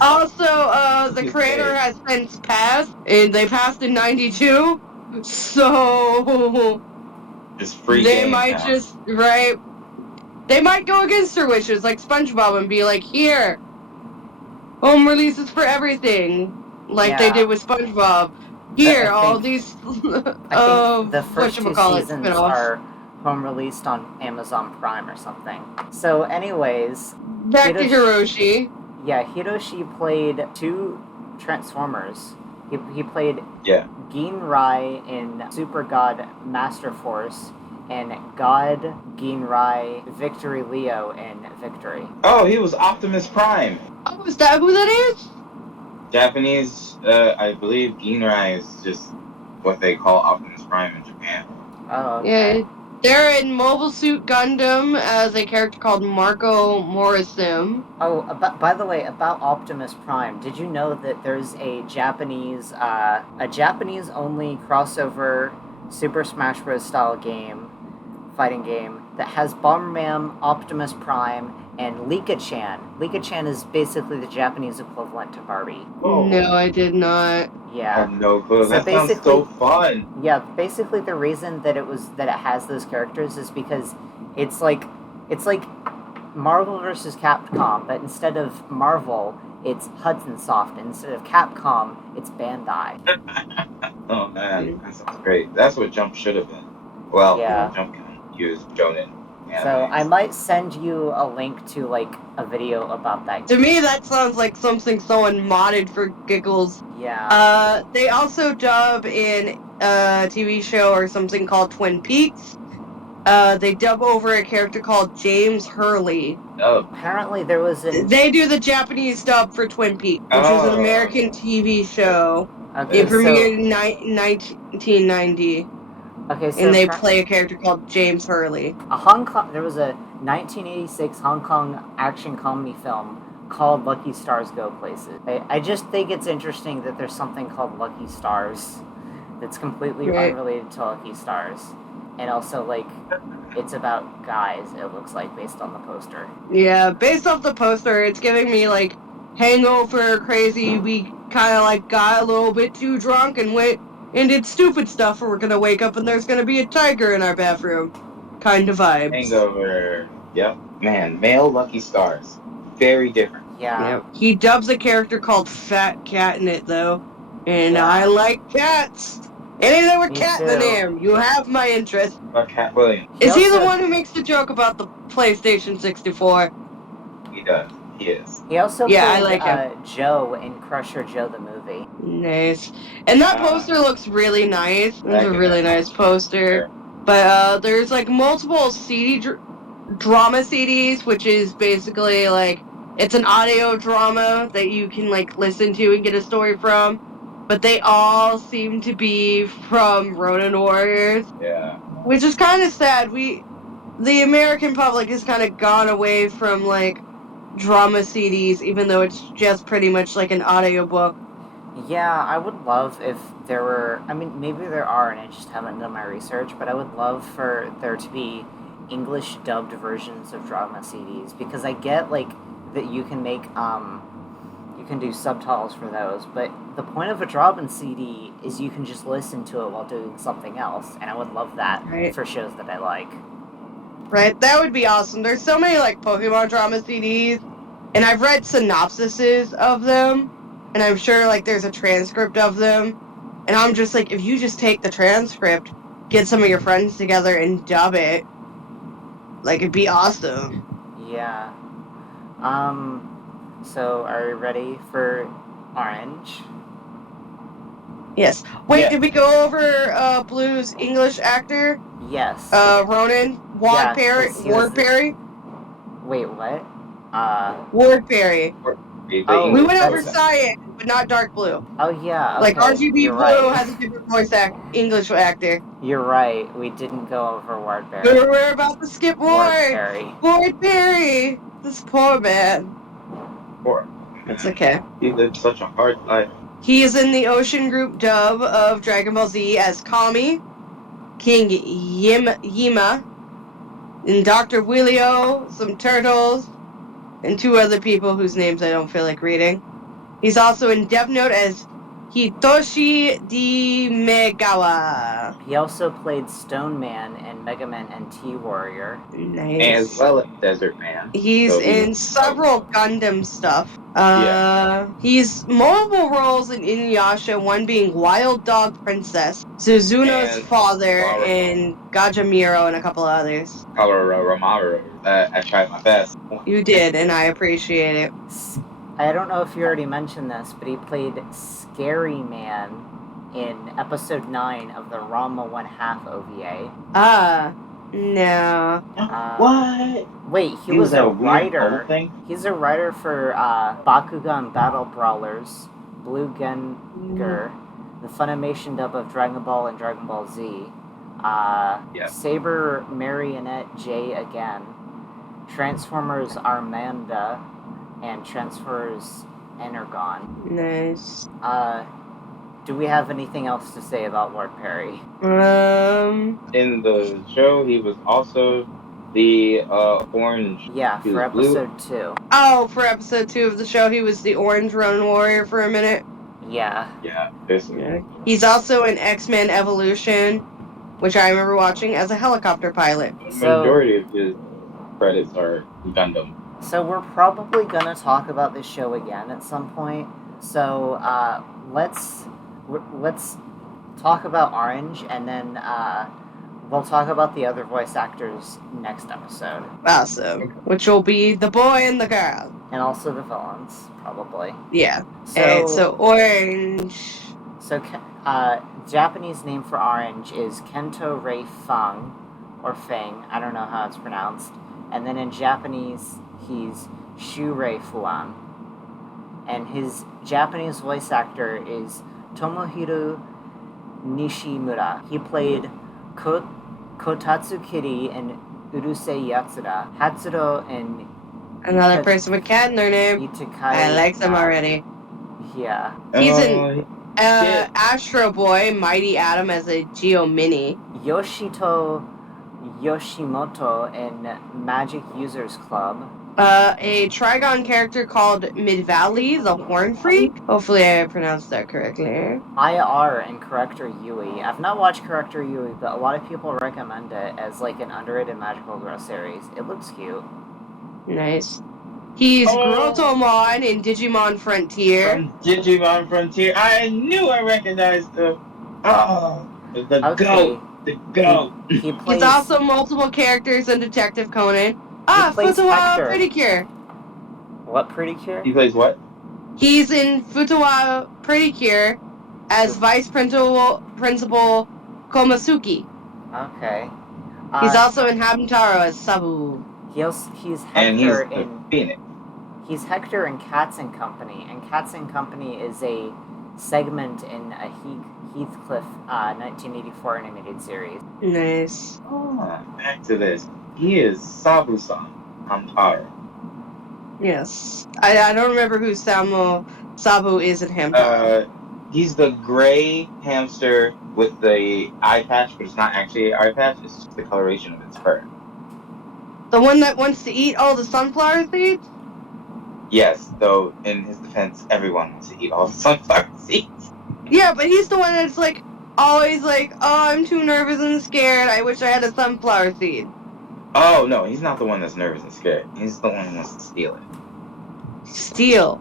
Also, the creator has since passed, and they passed in 92, so... It's free They game might now. They might go against their wishes, like SpongeBob, and be like, here, home releases for everything, like they did with SpongeBob. Here, all these, I think the first 2 seasons are home released on Amazon Prime or something. So anyways... Back to Hiroshi. Yeah, Hiroshi played 2 Transformers He played Ginrai in Super God Master Force and God Ginrai Victory Leo in Victory. Oh, he was Optimus Prime. Oh, is that who that is? Japanese, I believe Ginrai is just what they call Optimus Prime in Japan. Oh, okay. Yeah, they're in Mobile Suit Gundam as a character called Marco Morrison. Oh, by the way, about Optimus Prime, did you know that there's a Japanese only crossover Super Smash Bros. Style fighting game, that has Bomberman, Optimus Prime, and Lika-chan. Lika-chan is basically the Japanese equivalent to Barbie. Oh. No, I did not. Yeah. I have no clue. So that sounds so fun. Yeah, basically the reason that it has those characters is because it's like Marvel versus Capcom, but instead of Marvel, it's Hudson Soft. And instead of Capcom, it's Bandai. Oh man, that sounds great. That's what Jump should have been. Well, Yeah. Jump can use Jonin. So I might send you a link to like a video about that. To me, that sounds like something someone modded for giggles. Yeah. They also dub in a TV show or something called Twin Peaks. They dub over a character called James Hurley. Oh. Apparently there was They do the Japanese dub for Twin Peaks, which is an American TV show. Okay, It premiered in 1990. Okay, so and they play a character called James Hurley. There was a 1986 Hong Kong action comedy film called Lucky Stars Go Places. I just think it's interesting that there's something called Lucky Stars that's completely unrelated to Lucky Stars. And also, like, it's about guys, it looks like, based on the poster. Yeah, based off the poster, it's giving me, like, hangover crazy. We kind of, like, got a little bit too drunk and did stupid stuff, or we're gonna wake up and there's gonna be a tiger in our bathroom. Kind of vibes. Hangover. Yep. Man, male Lucky Stars. Very different. Yeah. Yep. He dubs a character called Fat Cat in it, though. And I like cats. Anything with cat in the name, you have my interest. Cat Williams. Is he the one who makes the joke about the PlayStation 64? He does. He is. He also I played like him. Joe in Crusher Joe the movie. Nice. And that poster looks really nice. It's a really nice poster. But there's like multiple drama CDs, which is basically like, it's an audio drama that you can like listen to and get a story from. But they all seem to be from Ronin Warriors. Yeah. Which is kind of sad. The American public has kind of gone away from like drama CDs, even though it's just pretty much like an audiobook. Yeah, I would love if there were, I mean, maybe there are, and I just haven't done my research, but I would love for there to be English dubbed versions of drama CDs, because I get, like, that you can make, you can do subtitles for those, but the point of a drama CD is you can just listen to it while doing something else, and I would love that for shows that I like. Right, that would be awesome. There's so many, like, Pokemon drama CDs, and I've read synopsises of them, and I'm sure, like, there's a transcript of them, and I'm just like, if you just take the transcript, get some of your friends together and dub it, like, it'd be awesome. Yeah. So, are you ready for Orange? Yes. Wait, did we go over Blue's English actor? Yes. Ronin? Ward Perry? Wait, what? Ward Perry. Oh, we went over Cyan, but not Dark Blue. Oh, yeah. Like, okay, RGB Blue has a different voice English actor. You're right. We didn't go over Ward Perry. We're about to skip Ward. Ward Perry. This poor man. Poor. It's okay. He lived such a hard life. He is in the Ocean Group dub of Dragon Ball Z as Kami, King Yima, and Dr. Willio, some turtles, and two other people whose names I don't feel like reading. He's also in Death Note as Hitoshi Dimegawa. He also played Stone Man in Mega Man and T-Warrior. Nice. As well as Desert Man. He's in several Gundam stuff. He's multiple roles in Inuyasha, one being Wild Dog Princess, Suzuno's father, and Gajamiro, and a couple of others. I tried my best. You did, and I appreciate it. I don't know if you already mentioned this, but he played Scary Man in episode 9 of the Ranma 1/2 OVA. No. What? Wait, he was a writer. He's a writer for Bakugan Battle Brawlers, Blue Genger, the Funimation dub of Dragon Ball and Dragon Ball Z, Saber Marionette J again, Transformers Armanda, and Transformers Energon. Nice. Do we have anything else to say about Lord Perry? In the show, he was also the orange. Yeah, for episode 2. Oh, for episode 2 of the show, he was the orange Ronin Warrior for a minute. Yeah. Yeah, basically. He's also in X-Men Evolution, which I remember watching as a helicopter pilot. The majority of his credits are Gundam. So we're probably gonna talk about this show again at some point. So let's talk about Orange, and then we'll talk about the other voice actors next episode. Awesome. Which will be the boy and the girl. And also the villains, probably. Yeah. So Orange. So Japanese name for Orange is Kento Rei Fang, or Fang. I don't know how it's pronounced. And then in Japanese, he's Shurei Fuan. And his Japanese voice actor is Tomohiro Nishimura. He played Kotatsu Kitty in Urusei Yatsura, Hatsuro in another person with cat in their name. I like them already. Yeah. He's in Astro Boy, Mighty Atom as a Geo Mini. Yoshito Yoshimoto in Magic Users Club. A Trigon character called Midvalley, the Horn Freak. Hopefully I pronounced that correctly. IR in Corrector Yui. I've not watched Corrector Yui, but a lot of people recommend it as like an underrated magical girl series. It looks cute. Nice. He's Grottomon in Digimon Frontier. From Digimon Frontier. I knew I recognized him. Oh, the goat. The goat. He's also multiple characters in Detective Conan. Futawa Pretty Cure. What Pretty Cure? He plays what? He's in Futawa Pretty Cure as Vice Principal Komosuki. Okay. He's also in Hamtaro as Sabu. He's Hector and he's in Phoenix. He's Hector in Cats and Company, and Cats and Company is a segment in a Heathcliff 1984 animated series. Nice. Back to this. He is Sabu-san Hamtaro. Yes. I don't remember who Sabu is in Hamtaro. He's the gray hamster with the eye patch, but it's not actually an eye patch, it's just the coloration of its fur. The one that wants to eat all the sunflower seeds? Yes, though in his defense, everyone wants to eat all the sunflower seeds. Yeah, but he's the one that's like always like, oh, I'm too nervous and scared. I wish I had a sunflower seed. Oh, no, he's not the one that's nervous and scared. He's the one who wants to steal it. Steal?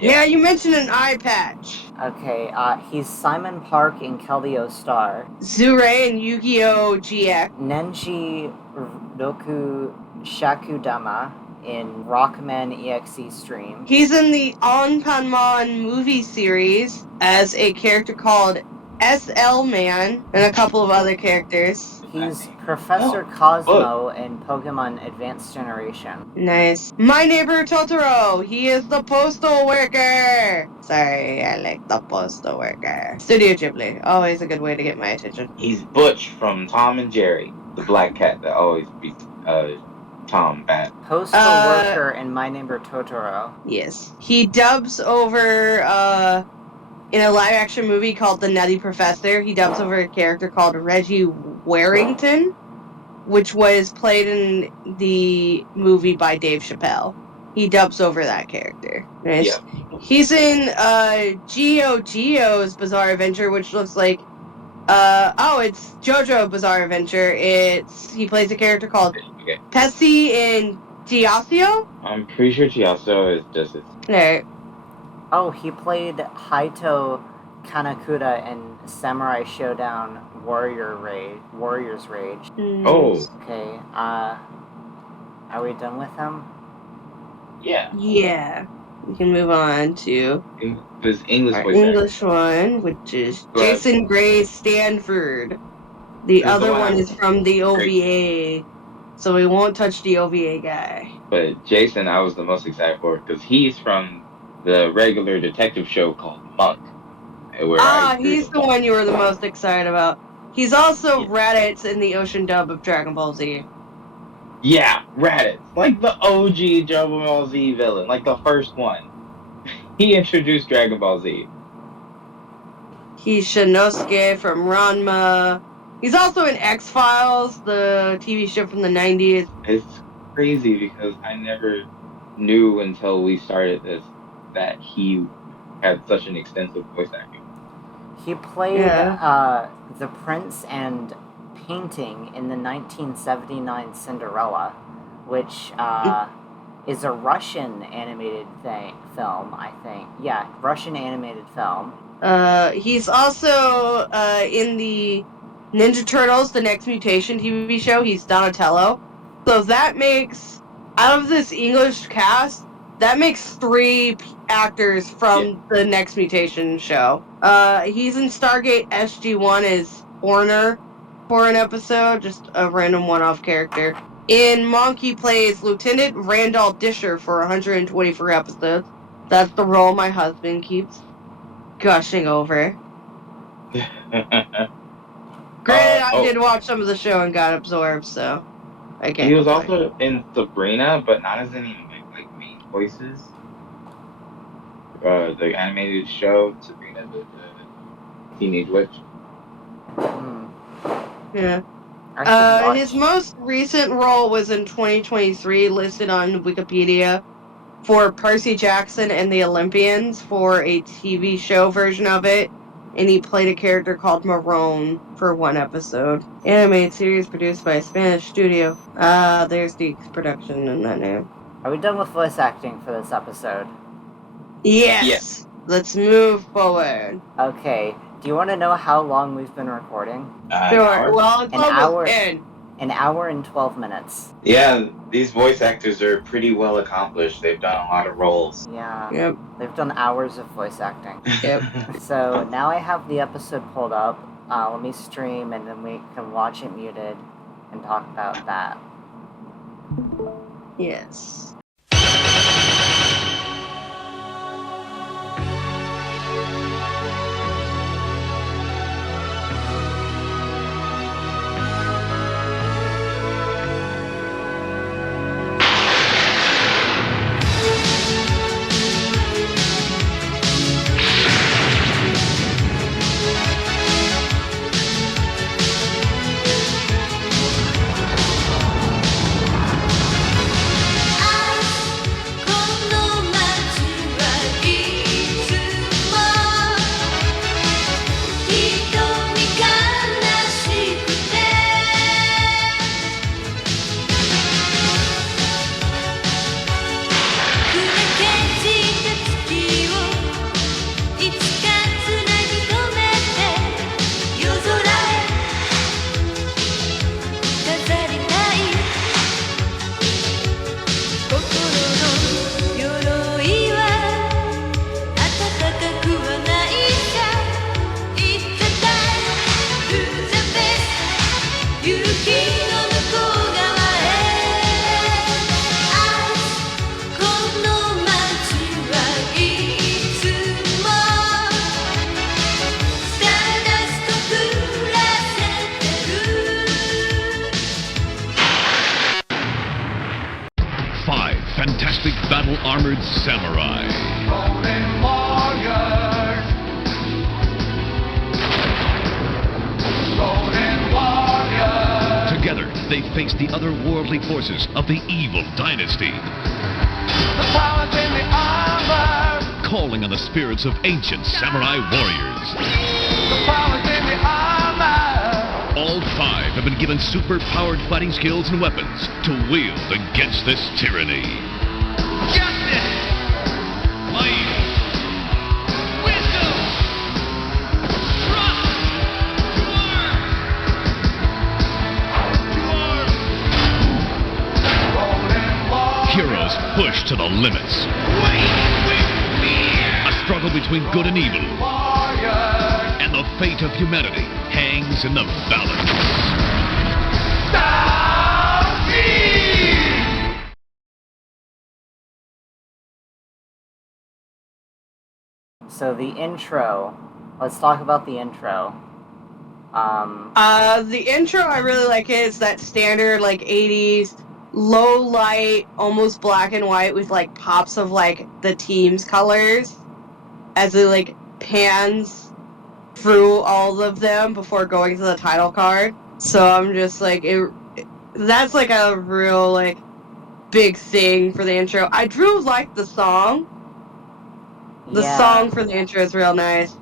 Yeah, you mentioned an eye patch. Okay, he's Simon Park in Kellyo Star. Zurei in Yu-Gi-Oh! GX. Nenji Roku Shakudama in Rockman EXE Stream. He's in the Onpanmon movie series as a character called SL Man and a couple of other characters. He's Professor Cosmo in Pokemon Advanced Generation. Nice. My Neighbor Totoro. He is the postal worker. Sorry, I like the postal worker. Studio Ghibli. Always a good way to get my attention. He's Butch from Tom and Jerry, the black cat that always beats Tom bad. Postal worker in My Neighbor Totoro. Yes. He dubs over in a live action movie called The Nutty Professor. He dubs over a character called Reggie Warrington, which was played in the movie by Dave Chappelle. He dubs over that character. Nice. Yeah. He's in Geo's Bizarre Adventure, which looks like it's JoJo Bizarre Adventure. He plays a character called Pessy in Giasio? I'm pretty sure Giasio is just it. Right. Oh, he played Haito Kanakura in Samurai Showdown Warriors Rage. Oh. Okay, are we done with him? Yeah. Yeah. we can move on to His English our voice actor. English one, which is But- Jason Gray Stanford. The Who's the other one one I- is from the OVA, so we won't touch the OVA guy. But Jason, I was the most excited for because he's from the regular detective show called Monk. He's the one you were the most excited about. He's also Raditz in the Ocean dub of Dragon Ball Z. Yeah, Raditz. Like the OG Dragon Ball Z villain. Like the first one. He introduced Dragon Ball Z. He's Shinosuke from Ranma. He's also in X-Files, the TV show from the 90s. It's crazy because I never knew until we started this that he had such an extensive voice acting. He played the prince and painting in the 1979 Cinderella, which is a Russian animated film, I think. Yeah, Russian animated film. He's also in the Ninja Turtles, The Next Mutation TV show. He's Donatello. So that makes, out of this English cast, that makes 3 actors from the Next Mutation show. He's in Stargate SG-1 as Horner for an episode, just a random one-off character. In Monk, he plays Lieutenant Randall Disher for 124 episodes. That's the role my husband keeps gushing over. Granted, I did watch some of the show and got absorbed, so I can't. He was also in Sabrina, but not as any like main voices. The animated show Sabrina, the Teenage Witch. Yeah. His most recent role was in 2023, listed on Wikipedia, for Percy Jackson and the Olympians for a TV show version of it, and he played a character called Marone for 1 episode. Animated series produced by a Spanish studio. There's the production in that name. Are we done with voice acting for this episode? Yes! Let's move forward. Okay. Do you want to know how long we've been recording? Sure. Well, it's almost in. An hour and 12 minutes. Yeah, these voice actors are pretty well accomplished. They've done a lot of roles. Yeah. Yep. They've done hours of voice acting. Yep. So now I have the episode pulled up. Let me stream and then we can watch it muted and talk about that. Yes. Fantastic battle-armored samurai. Ronin Warriors. Ronin Warriors. Together, they face the otherworldly forces of the evil dynasty. The power's in the armor. Calling on the spirits of ancient samurai warriors. The power's in the armor. All 5 have been given super-powered fighting skills and weapons to wield against this tyranny. Justice. Might. Wisdom. Trust. Heroes pushed to the limits. Wait. struggle between good and evil, and the fate of humanity hangs in the balance. So the intro. Let's talk about the intro. The intro I really like it. It's that standard like 80s low light, almost black and white with like pops of like the team's colors as it like pans through all of them before going to the title card. So I'm just like that's like a real like big thing for the intro. I do like the song. The song for the intro is real nice.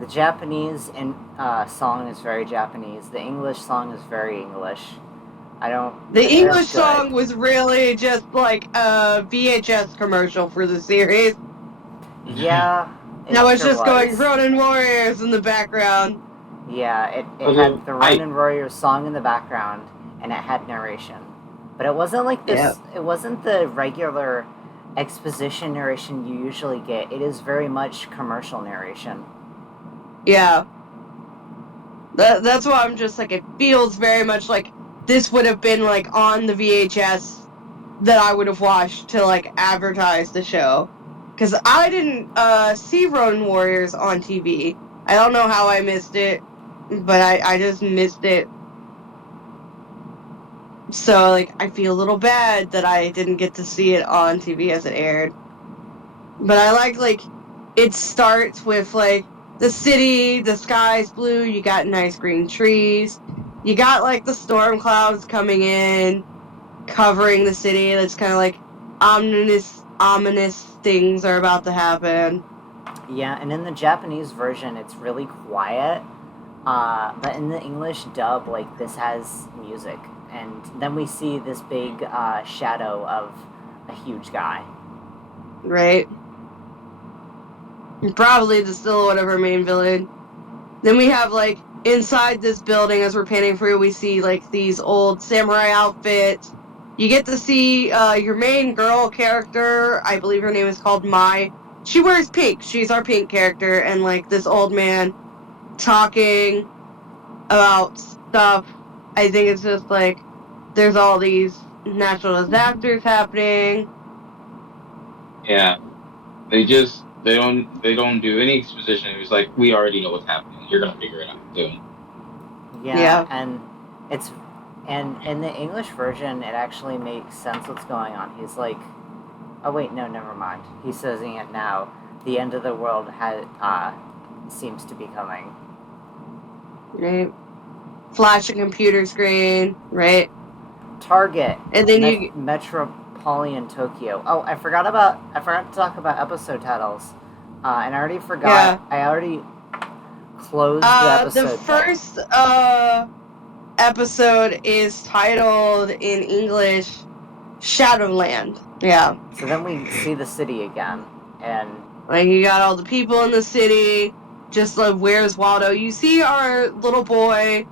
The Japanese song is very Japanese. The English song is very English. The English song was really just like a VHS commercial for the series. Yeah. That was just going Ronin Warriors in the background. Yeah, it had the Ronin Warriors song in the background, and it had narration. But it wasn't like this. Yeah. It wasn't the regular exposition narration you usually get. It is very much commercial narration. Yeah. That's why I'm just like, it feels very much like this would have been like on the VHS that I would have watched to like advertise the show. Because I didn't see Ronin Warriors on TV. I don't know how I missed it, but I just missed it. So, like, I feel a little bad that I didn't get to see it on TV as it aired. But I like, it starts with, like, the city, the sky's blue, you got nice green trees. You got, like, the storm clouds coming in, covering the city. That's kind of like ominous things are about to happen. Yeah, and in the Japanese version, it's really quiet. But in the English dub, like, this has music. And then we see this big shadow of a huge guy. Right. Probably the silhouette of our main villain. Then we have, like, inside this building, as we're panning through, we see, like, these old samurai outfits. You get to see your main girl character. I believe her name is called Mai. She wears pink. She's our pink character. And, like, this old man talking about stuff. I think it's just like there's all these natural disasters happening. Yeah, they don't do any exposition. It's like, we already know what's happening. You're gonna figure it out soon. Yeah. And in the English version, it actually makes sense what's going on. He's like, oh wait, no, never mind. He's saying it now. The end of the world seems to be coming. Right. Flash a computer screen, right? Target. And then Metropolitan Tokyo. Oh, I forgot to talk about episode titles. And I already forgot. Yeah. I already closed the episode. The first episode is titled in English Shadowland. Yeah. So then we see the city again, and like you got all the people in the city. Just like, where's Waldo? You see our little boy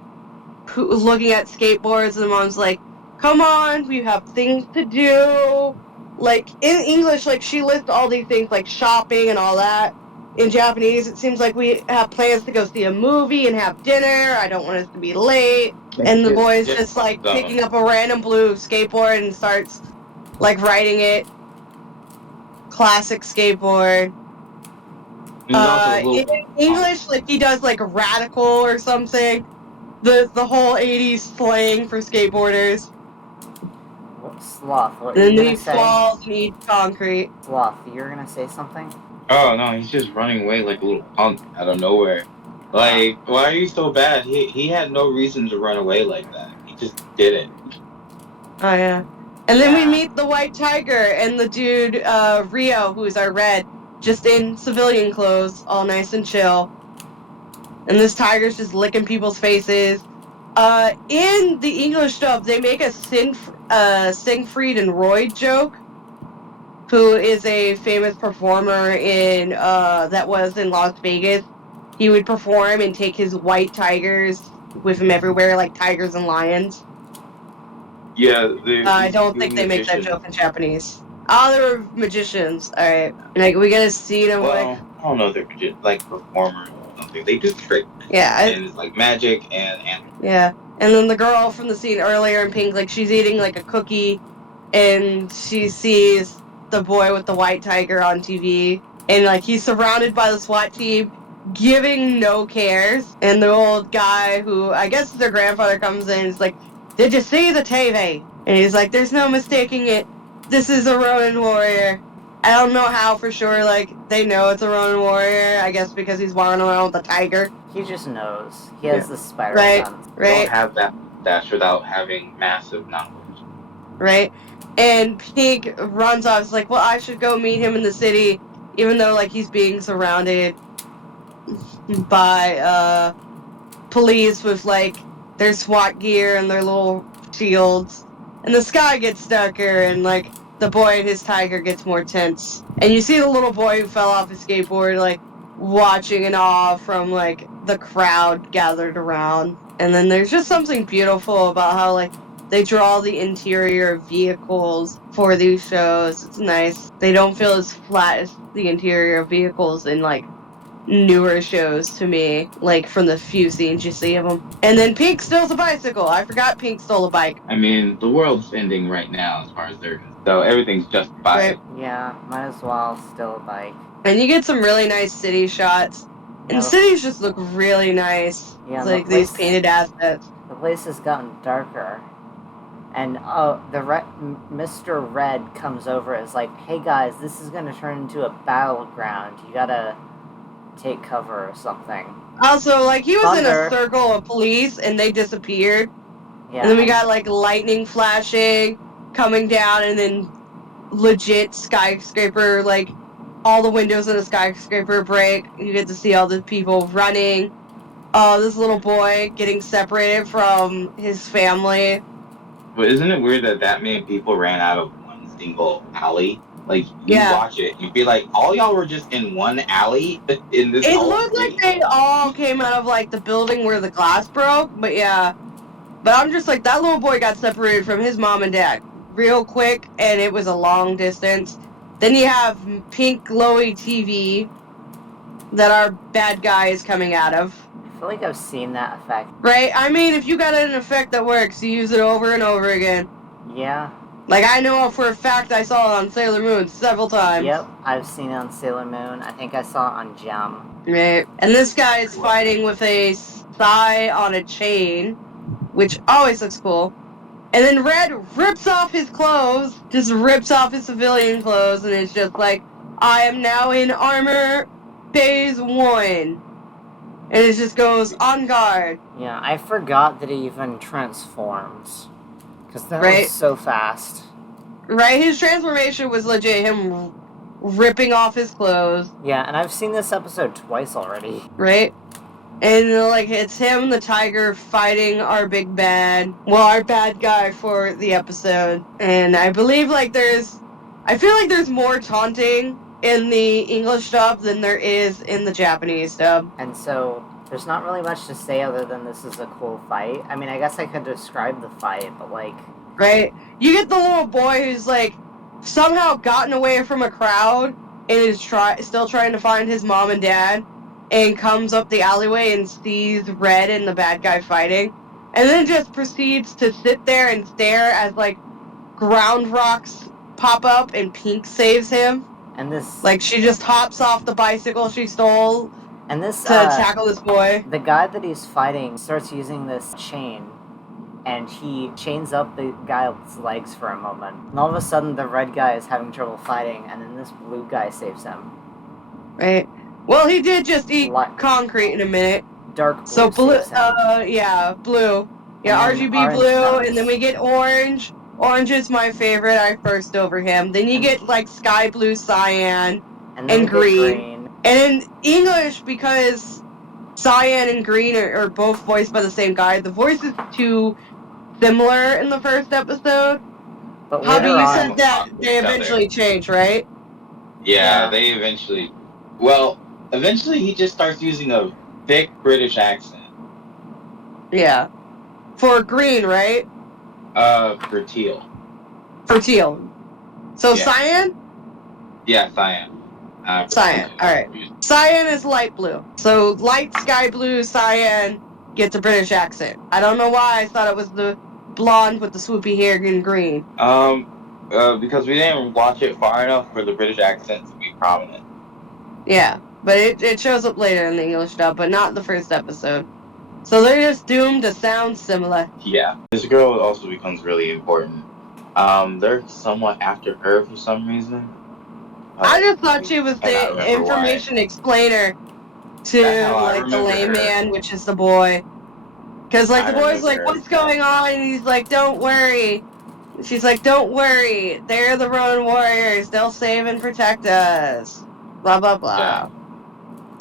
who's looking at skateboards, and the mom's like, come on, we have things to do. Like, in English, like, she lists all these things, like shopping and all that. In Japanese, it seems like we have plans to go see a movie and have dinner. I don't want us to be late. And the boy's just, like, picking up a random blue skateboard and starts, like, riding it. Classic skateboard. In English, like, he does, like, radical or something. The whole 80s slang for skateboarders. Sloth, what are you gonna say? And these walls need concrete. Sloth, you're gonna say something? Oh, no, he's just running away like a little punk out of nowhere. Like, why are you so bad? He had no reason to run away like that. He just did it. Oh, yeah. And then we meet the White Tiger and the dude, Rio, who's our red, just in civilian clothes, all nice and chill. And this tiger's just licking people's faces. In the English dub, they make a Siegfried and Roy joke, who is a famous performer in that was in Las Vegas. He would perform and take his white tigers with him everywhere, like tigers and lions. Yeah, I don't think they make that joke in Japanese. Oh, they were magicians. All right, like we get a scene of Well, I don't know if they're like performers or something. They do tricks. Yeah. And it's like magic and Yeah. And then the girl from the scene earlier in pink, like she's eating like a cookie, and she sees the boy with the white tiger on TV, and like he's surrounded by the SWAT team, giving no cares. And the old guy, who I guess is their grandfather, comes in and is like, "Did you see the TV?" And he's like, "There's no mistaking it. This is a Ronin Warrior." I don't know how for sure, like, they know it's a Ronin Warrior, I guess because he's walking around with a tiger. He just knows. He has the spider Right. sense. you don't have that dash without having massive knowledge. Right? And Pink runs off. It's like, well, I should go meet him in the city, even though, like, he's being surrounded by, police with, like, their SWAT gear and their little shields. And the sky gets darker, and, like, the boy and his tiger gets more tense. And you see the little boy who fell off his skateboard, like, watching in awe from, like, the crowd gathered around. And then there's just something beautiful about how, like, they draw the interior of vehicles for these shows. It's nice. They don't feel as flat as the interior of vehicles in, like, newer shows to me, like from the few scenes you see of them. And then Pink steals a bicycle. I forgot Pink stole a bike. I mean, the world's ending right now as far as they're concerned. So everything's justified. Right. Yeah, might as well steal a bike. And you get some really nice city shots. And cities just look really nice. Yeah, It's like these painted assets. The place has gotten darker. And Mr. Red comes over and is like, "Hey guys, this is gonna turn into a battleground. You gotta take cover or something." Also, like, he was Thunder. in a circle of police and they disappeared. Yeah. And then we got, like, lightning flashing, coming down, and then legit skyscraper, like, all the windows in a skyscraper break. You get to see all the people running. This little boy getting separated from his family. But isn't it weird that many people ran out of one single alley? Like, you watch it, you'd be like, all y'all were just in one alley in this It whole looked city? like they all came out of, like, the building where the glass broke, but yeah. But I'm just like, that little boy got separated from his mom and dad real quick, and it was a long distance. Then you have pink glowy TV that our bad guy is coming out of. I feel like I've seen that effect. Right? I mean, if you got an effect that works, you use it over and over again. Yeah. Like, I know for a fact I saw it on Sailor Moon several times. Yep, I've seen it on Sailor Moon. I think I saw it on Gem. Right. And this guy is fighting with a thigh on a chain, which always looks cool. And then Red rips off his clothes, just rips off his civilian clothes, and it's just like, I am now in armor phase 1. And it just goes on guard. Yeah, I forgot that he even transforms. Because that Right. was so fast. Right? His transformation was legit him ripping off his clothes. Yeah, and I've seen this episode twice already. Right? And, like, it's him, the tiger, fighting our big bad. Well, our bad guy for the episode. And I believe, like, I feel like there's more taunting in the English dub than there is in the Japanese dub. And so, there's not really much to say other than this is a cool fight. I mean, I guess I could describe the fight, but, like... Right? You get the little boy who's, like, somehow gotten away from a crowd and is still trying to find his mom and dad, and comes up the alleyway and sees Red and the bad guy fighting, and then just proceeds to sit there and stare as, like, ground rocks pop up and Pink saves him. And this... Like, she just hops off the bicycle she stole and this, to tackle this boy. The guy that he's fighting starts using this chain, and he chains up the guy's legs for a moment. And all of a sudden, the red guy is having trouble fighting, and then this blue guy saves him. Right. Well, he did just eat concrete in a minute. Dark blue. So blue, saves him. yeah, blue. Yeah, And then RGB orange blue, comes. and then we get orange. Orange is my favorite. I first over him. Then you get, like, sky blue, cyan, and and we get green. And in English, because cyan and green are both voiced by the same guy, the voice is too similar in the first episode. But Hubby, later you on, said that they eventually change, right? Yeah, they eventually... Well, eventually he just starts using a thick British accent. Yeah. For green, right? For teal. For teal. So Yeah. cyan? Yeah, cyan. Cyan. All right. Cyan is light blue. So light sky blue, cyan gets a British accent. I don't know why I thought it was the blonde with the swoopy hair and green. Because we didn't watch it far enough for the British accent to be prominent. Yeah, but it shows up later in the English dub, but not the first episode. So they're just doomed to sound similar. Yeah. This girl also becomes really important. They're somewhat after her for some reason. I just thought she was cannot the remember information explainer That's to how I like the remember her. layman, which is the boy. Because like I the boy's remember like, her. "What's going on?" And he's like, "Don't worry." She's like, "Don't worry. They're the Ronin Warriors. They'll save and protect us." Blah blah blah. Yeah.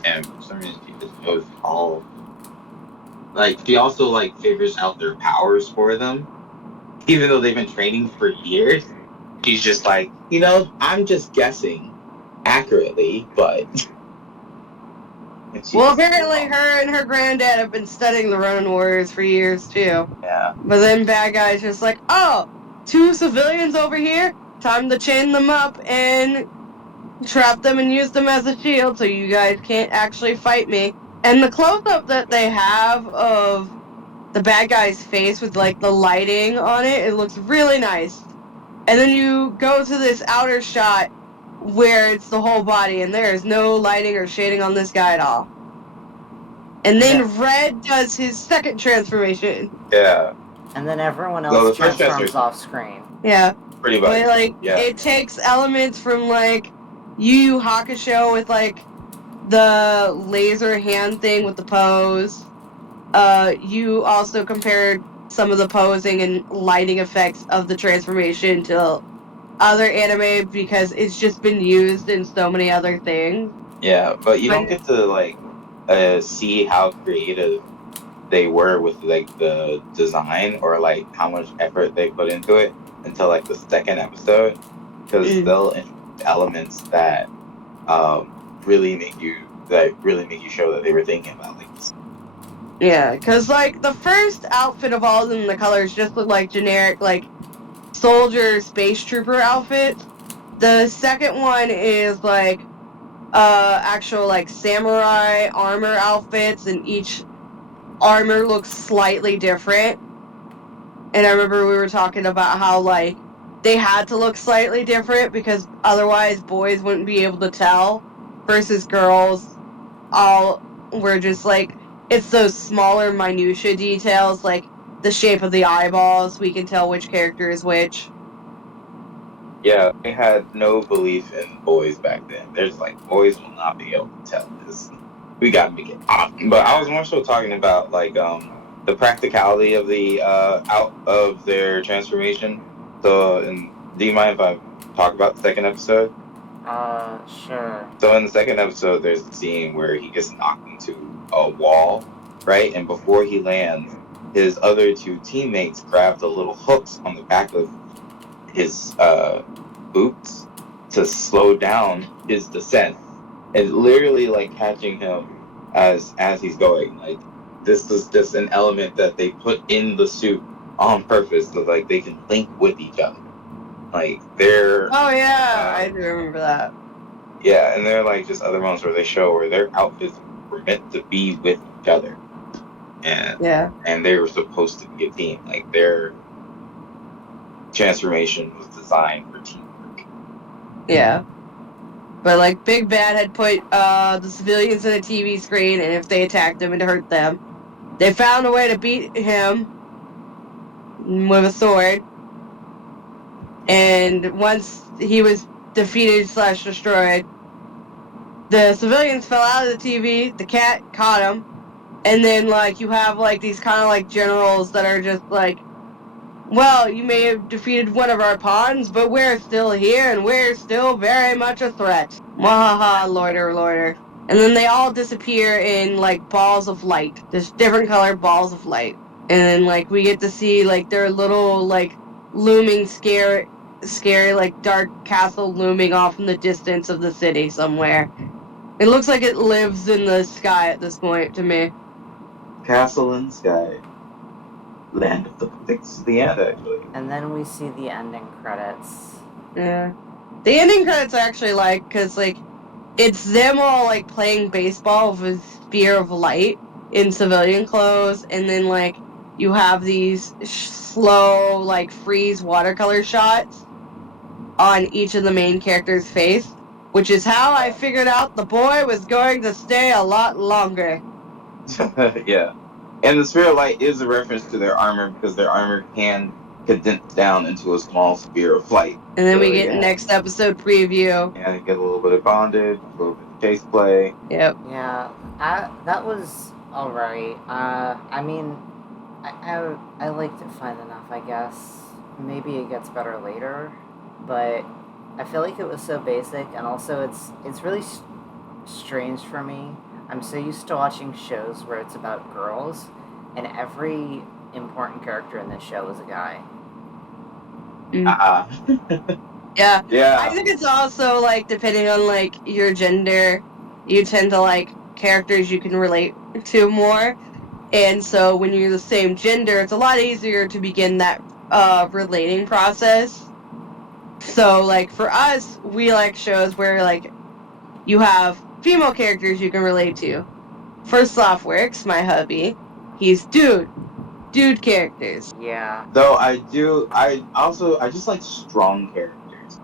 And for some reason, she just knows all. Like, she also like figures out their powers for them, even though they've been training for years. She's just like, I'm just guessing accurately, but. Well, apparently her and her granddad have been studying the Ronin Warriors for years too. Yeah. But then bad guys just like, "Oh, 2 civilians over here. Time to chain them up and trap them and use them as a shield so you guys can't actually fight me." And the close-up that they have of the bad guy's face with like the lighting on it, it looks really nice. And then you go to this outer shot where it's the whole body and there is no lighting or shading on this guy at all. And then Red does his second transformation. Yeah. And then everyone else transforms off screen. Yeah. Pretty much. But like, yeah. It takes elements from like Yu Yu Hakusho with like the laser hand thing with the pose. You also compared some of the posing and lighting effects of the transformation to other anime because it's just been used in so many other things. Yeah, but you don't get to like see how creative they were with like the design or like how much effort they put into it until like the second episode, because they'll introduce elements that really make you show that they were thinking about like this. Yeah, because like the first outfit of all of them, the colors just look like generic like soldier space trooper outfits. The second one is like actual like samurai armor outfits, and each armor looks slightly different. And I remember we were talking about how like they had to look slightly different because otherwise boys wouldn't be able to tell, versus girls all were just like, it's those smaller minutia details like the shape of the eyeballs, we can tell which character is which. Yeah, they had no belief in boys back then. They're just like, boys will not be able to tell this. We gotta make it off. But I was more so talking about like the practicality of the out of their transformation. So, do you mind if I talk about the second episode? Sure. So in the second episode, there's a scene where he gets knocked into a wall, right? And before he lands, his other two teammates grab the little hooks on the back of his boots to slow down his descent, and literally like catching him as he's going. Like, this is just an element that they put in the suit on purpose so like they can link with each other. Like they're I do remember that. Yeah, and there are like just other moments where they show where their outfits were meant to be with each other, and they were supposed to be a team. Like their transformation was designed for teamwork. Yeah. But like Big Bad had put the civilians in a TV screen, and if they attacked them, it hurt them. They found a way to beat him with a sword, and once he was defeated / destroyed, the civilians fell out of the TV, the cat caught him, and then like you have like these kind of like generals that are just like, well, you may have defeated one of our pawns, but we're still here and we're still very much a threat. Mwahaha, loiter. And then they all disappear in like balls of light. There's different colored balls of light. And then like we get to see like their little like looming scary like dark castle looming off in the distance of the city somewhere. It looks like it lives in the sky at this point to me. Castle in the sky. Land of the... It's the end, actually. And then we see the ending credits. Yeah. The ending credits I actually like, because, like, it's them all, like, playing baseball with Spear of Light in civilian clothes, and then, like, you have these slow, like, freeze watercolor shots on each of the main character's face, which is how I figured out the boy was going to stay a lot longer. Yeah. And the Sphere of Light is a reference to their armor because their armor can condense down into a small sphere of light. And then So, we get yeah. next episode preview. And get a little bit of bondage, a little bit of chase play. Yep. Yeah, that was alright. I mean, I liked it fine enough, I guess. Maybe it gets better later, but I feel like it was so basic, and also it's really strange for me. I'm so used to watching shows where it's about girls, and every important character in this show is a guy. Yeah. Yeah. I think it's also, like, depending on, like, your gender, you tend to like characters you can relate to more. And so when you're the same gender, it's a lot easier to begin that relating process. So, like, for us, we like shows where, like, you have female characters you can relate to. For Softworks, my hubby, he's dude characters. Yeah. Though I just like strong characters.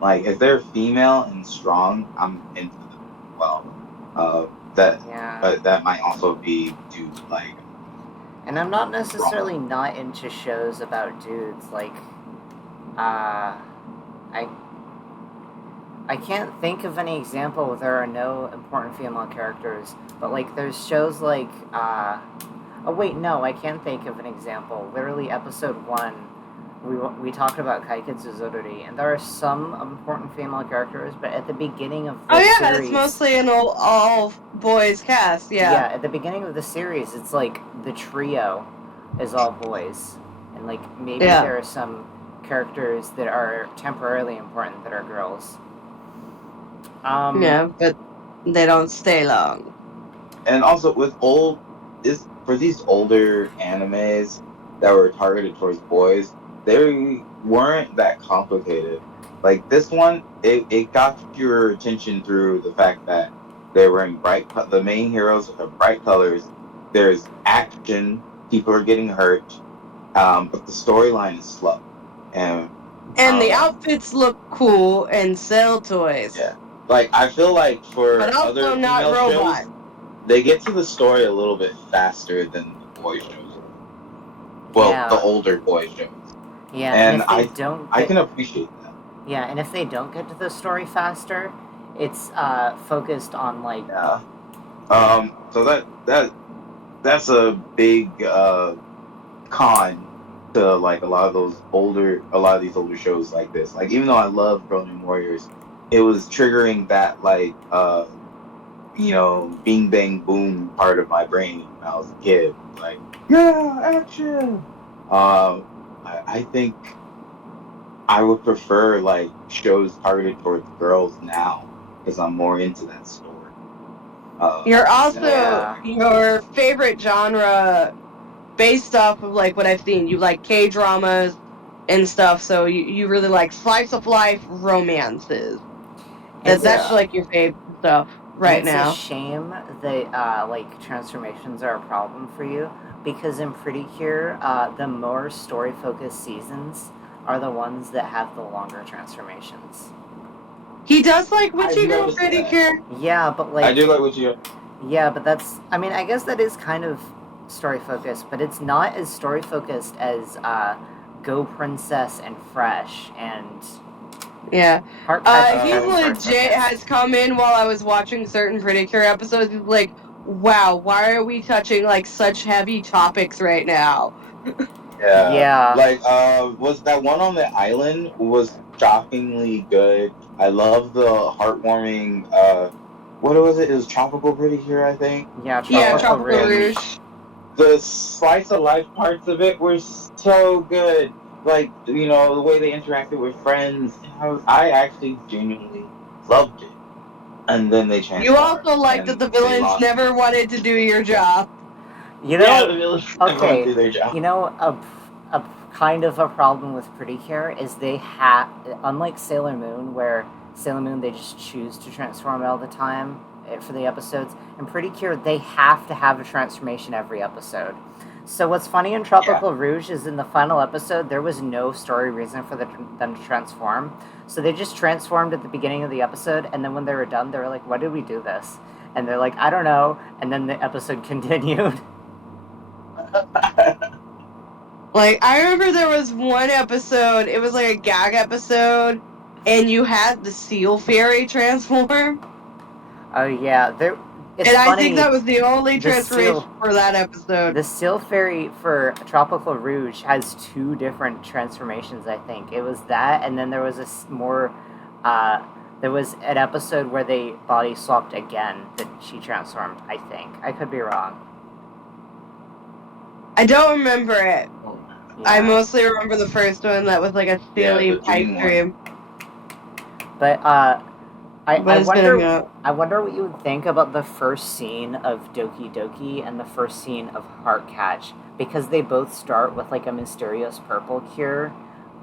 Like, if they're female and strong, I'm into them as well. Yeah. But that might also be dude, like. And I'm not necessarily not into shows about dudes, like, I can't think of any example where there are no important female characters, but, like, there's shows like, oh wait, no, I can think of an example. Literally, episode 1, we talked about Kaiketsu Zodori, and there are some important female characters, but at the beginning of the series... it's mostly an all boys cast, Yeah, at the beginning of the series, it's like the trio is all boys, and, like, maybe there are some characters that are temporarily important that are girls. Yeah, but they don't stay long. And also, for these older animes that were targeted towards boys, they weren't that complicated. Like, this one, it got your attention through the fact that they're wearing the main heroes have bright colors, there's action, people are getting hurt, but the storyline is slow. And the outfits look cool and sell toys. Yeah. Like, I feel like for but also other not female robot. shows, they get to the story a little bit faster than the boy shows. Well, the older boy shows. Yeah, and if they don't I can appreciate that. Yeah, and if they don't get to the story faster, it's focused on, like... Yeah. So that's a big con to, like, a lot of these older shows like this. Like, even though I love Ronin Warriors, it was triggering that, like, bing bang boom part of my brain when I was a kid. Like, yeah, action. I think I would prefer, like, shows targeted towards girls now because I'm more into that story. You're also your favorite genre based off of, like, what I've seen. You like K-dramas and stuff, so you really like slice of life romances. That's actually, like, your favorite stuff right now. It's a shame that, like, transformations are a problem for you, because in Pretty Cure, the more story-focused seasons are the ones that have the longer transformations. He does like Witchy Girl Pretty Cure. Yeah, but, like... I do like Witchy. Yeah, but that's... I mean, I guess that is kind of story-focused, but it's not as story-focused as, Go Princess and Fresh, and... Yeah. He legit has has come in while I was watching certain Pretty Cure episodes. He's like, wow, why are we touching, like, such heavy topics right now? Yeah. Like, was that one on the island was shockingly good. I love the heartwarming, what was it? It was Tropical Pretty Cure, I think? Yeah, Tropical Rouge. The slice of life parts of it were so good. Like, the way they interacted with friends. I actually genuinely loved it. And then they changed. You also liked that the villains never wanted to do your job. You know, the villains never wanted to do their job. a kind of a problem with Pretty Cure is they have, unlike Sailor Moon, where Sailor Moon they just choose to transform all the time for the episodes, and Pretty Cure they have to have a transformation every episode. So what's funny in Tropical Rouge is in the final episode there was no story reason for them to transform, so they just transformed at the beginning of the episode, and then when they were done they were like, why did we do this? And they're like, I don't know, and then the episode continued. Like, I remember there was one episode, it was like a gag episode, and you had the Seal Fairy transform. Oh yeah, it's and funny, I think that was the only transformation for that episode. The Seal Fairy for Tropical Rouge has 2 different transformations, I think. It was that, and then there was there was an episode where they body swapped again that she transformed, I think. I could be wrong. I don't remember it. Yeah. I mostly remember the first one that was like a silly pipe dream. But I wonder what you would think about the first scene of Doki Doki and the first scene of Heart Catch, because they both start with like a mysterious purple cure,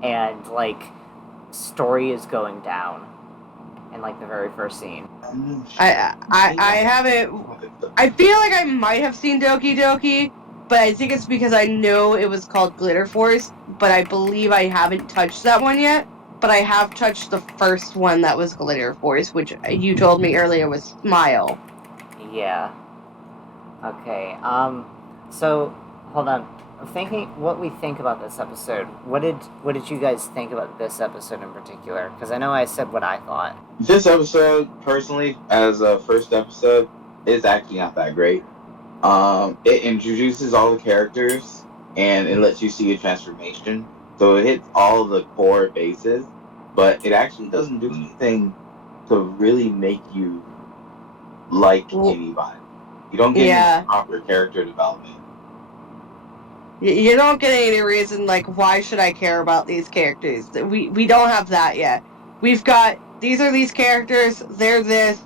and like story is going down in like the very first scene. I haven't. I feel like I might have seen Doki Doki, but I think it's because I know it was called Glitter Force, but I believe I haven't touched that one yet. But I have touched the first one that was Glitter Force, which you told me earlier was Smile. Yeah. Okay, so, hold on. I'm thinking what we think about this episode. What did you guys think about this episode in particular? Because I know I said what I thought. This episode, personally, as a first episode, is actually not that great. It introduces all the characters, and it lets you see a transformation. So it hits all the core bases, but it actually doesn't do anything to really make you like anybody. You don't get any proper character development. You don't get any reason, like, why should I care about these characters? We don't have that yet. We've got, these are these characters, they're this,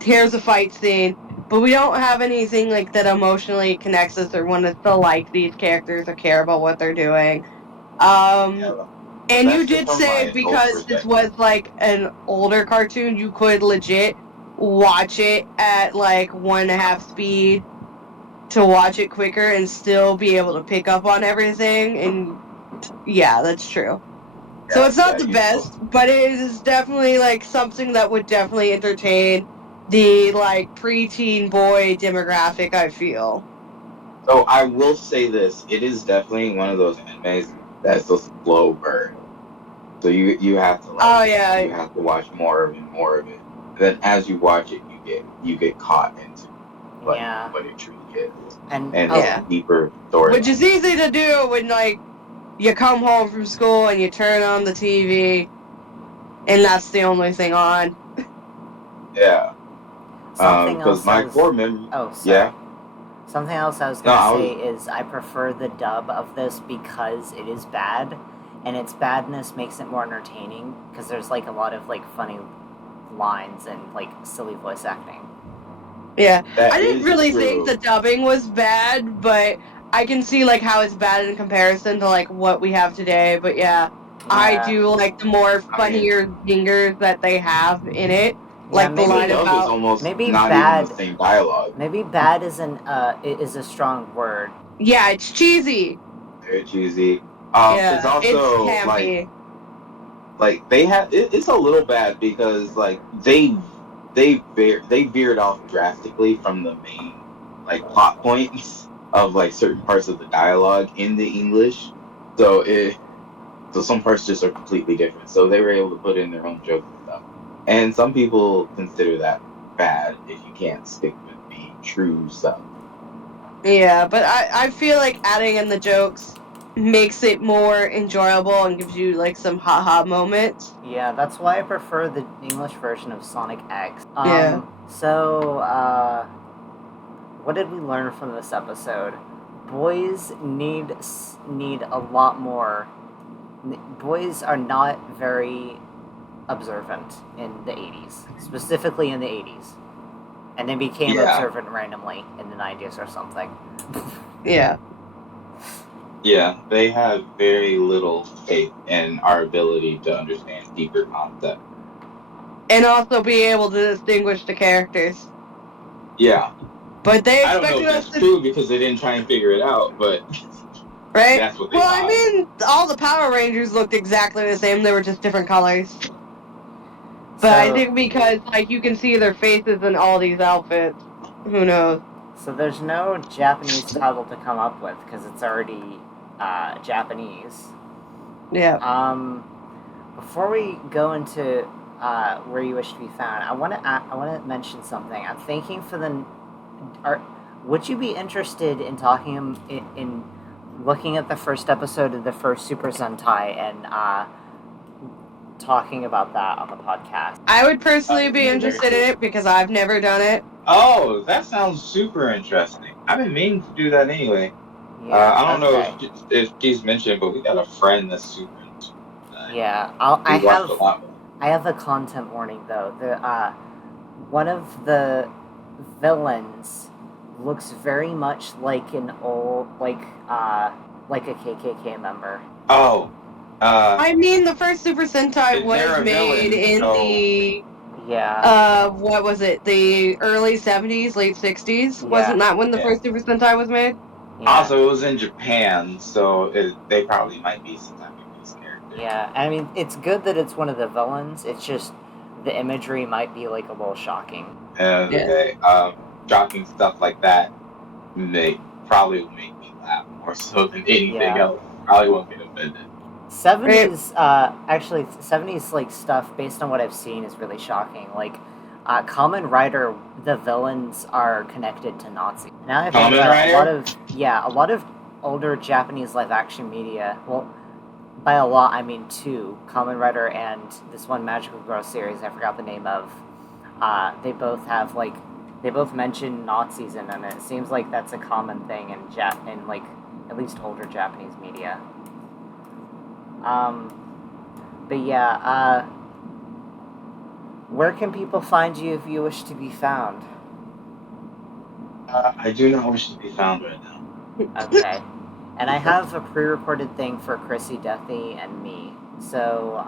here's a fight scene, but we don't have anything, like, that emotionally connects us or want us to like these characters or care about what they're doing. And you did say because this was like an older cartoon, you could legit watch it at like 1.5 speed to watch it quicker and still be able to pick up on everything. And yeah, that's true. Yeah, so it's not the best, but it is definitely like something that would definitely entertain the like preteen boy demographic, I feel. So I will say this, it is definitely one of those animes that's a slow burn. So you have to you have to watch more of it. Then as you watch it, you get caught into what it truly is, and it's a deeper story. Which is easy to do when like you come home from school and you turn on the TV, and that's the only thing on. Yeah. Because my core memory. Oh, sorry. Yeah. Something else I was going to say is I prefer the dub of this because it is bad, and its badness makes it more entertaining because there's like a lot of like funny lines and like silly voice acting. Yeah, I didn't really think the dubbing was bad, but I can see like how it's bad in comparison to like what we have today. But yeah. I do like the more funnier zingers that they have in it. Like the line about almost maybe not bad, even the same dialogue. Maybe bad is a strong word. Yeah, it's cheesy. Very cheesy. It's also it's campy. Like they have it's a little bad because like they veered off drastically from the main like plot points of like certain parts of the dialogue in the English. So some parts just are completely different. So they were able to put in their own jokes and stuff. And some people consider that bad if you can't stick with the true stuff. Yeah, but I feel like adding in the jokes makes it more enjoyable and gives you like some haha moments. Yeah, that's why I prefer the English version of Sonic X. Yeah. So, what did we learn from this episode? Boys need a lot more. Boys are not very observant in the 80s, specifically in the 80s. And they became observant randomly in the 90s or something. Yeah. Yeah, they have very little faith in our ability to understand deeper concepts. And also be able to distinguish the characters. Yeah. But they I don't know expected if us that's to... true because they didn't try and figure it out, but Right? that's what they Well, thought. I mean, all the Power Rangers looked exactly the same. They were just different colors. But I think because, like, you can see their faces in all these outfits. Who knows? So there's no Japanese title to come up with because it's already Japanese. Yeah. Before we go into where you wish to be found, I want to mention something. I'm thinking for the. Would you be interested in talking in looking at the first episode of the first Super Sentai and talking about that on the podcast? I would personally be interested in it because I've never done it. Oh, that sounds super interesting. I've been meaning to do that anyway. Yeah, I don't know okay. if she's mentioned, but we got a friend that's super into that. Yeah, We watched a lot. I have a content warning though. The one of the villains looks very much like an old like a KKK member. Oh. I mean, the first Super Sentai They're was a made villain, in so- the Yeah. what was it? The early 70s, late 60s? Yeah. Wasn't that when the Yeah. first Super Sentai was made? Yeah. Also, it was in Japan, so they probably might be some Japanese character. Yeah, I mean, it's good that it's one of the villains. It's just the imagery might be like a little shocking. Okay. Shocking stuff like that probably will make me laugh more so than anything else. Probably won't get offended. 70s, actually, 70s like stuff based on what I've seen is really shocking. Like, Kamen Rider, the villains are connected to Nazis. Now I think Kamen that Rider? a lot of older Japanese live action media. Well, by a lot I mean two, Kamen Rider and this one Magical Girl series I forgot the name of. They both mention Nazis in them, and it seems like that's a common thing in like at least older Japanese media. But yeah, where can people find you if you wish to be found? I do not wish to be found right now. Okay. And I have a pre-recorded thing for KrissieDeathy and me. So,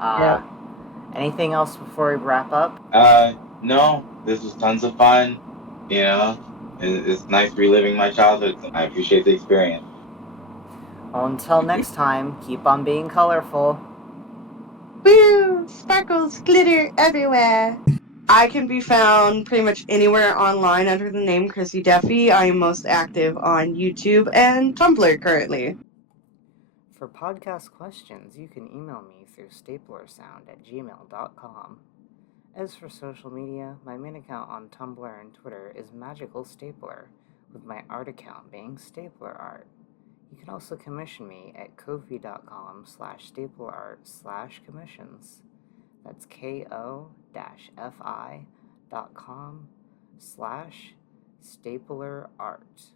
anything else before we wrap up? No. This was tons of fun. You know, it's nice reliving my childhood. I appreciate the experience. Well, until next time, keep on being colorful. Woo! Sparkles, glitter everywhere. I can be found pretty much anywhere online under the name KrissieDeathy. I am most active on YouTube and Tumblr currently. For podcast questions, you can email me through staplersound@gmail.com. As for social media, my main account on Tumblr and Twitter is Magical Stapler, with my art account being Stapler Art. You can also commission me at ko-fi.com/staplerart/commissions. That's ko-fi.com/staplerart.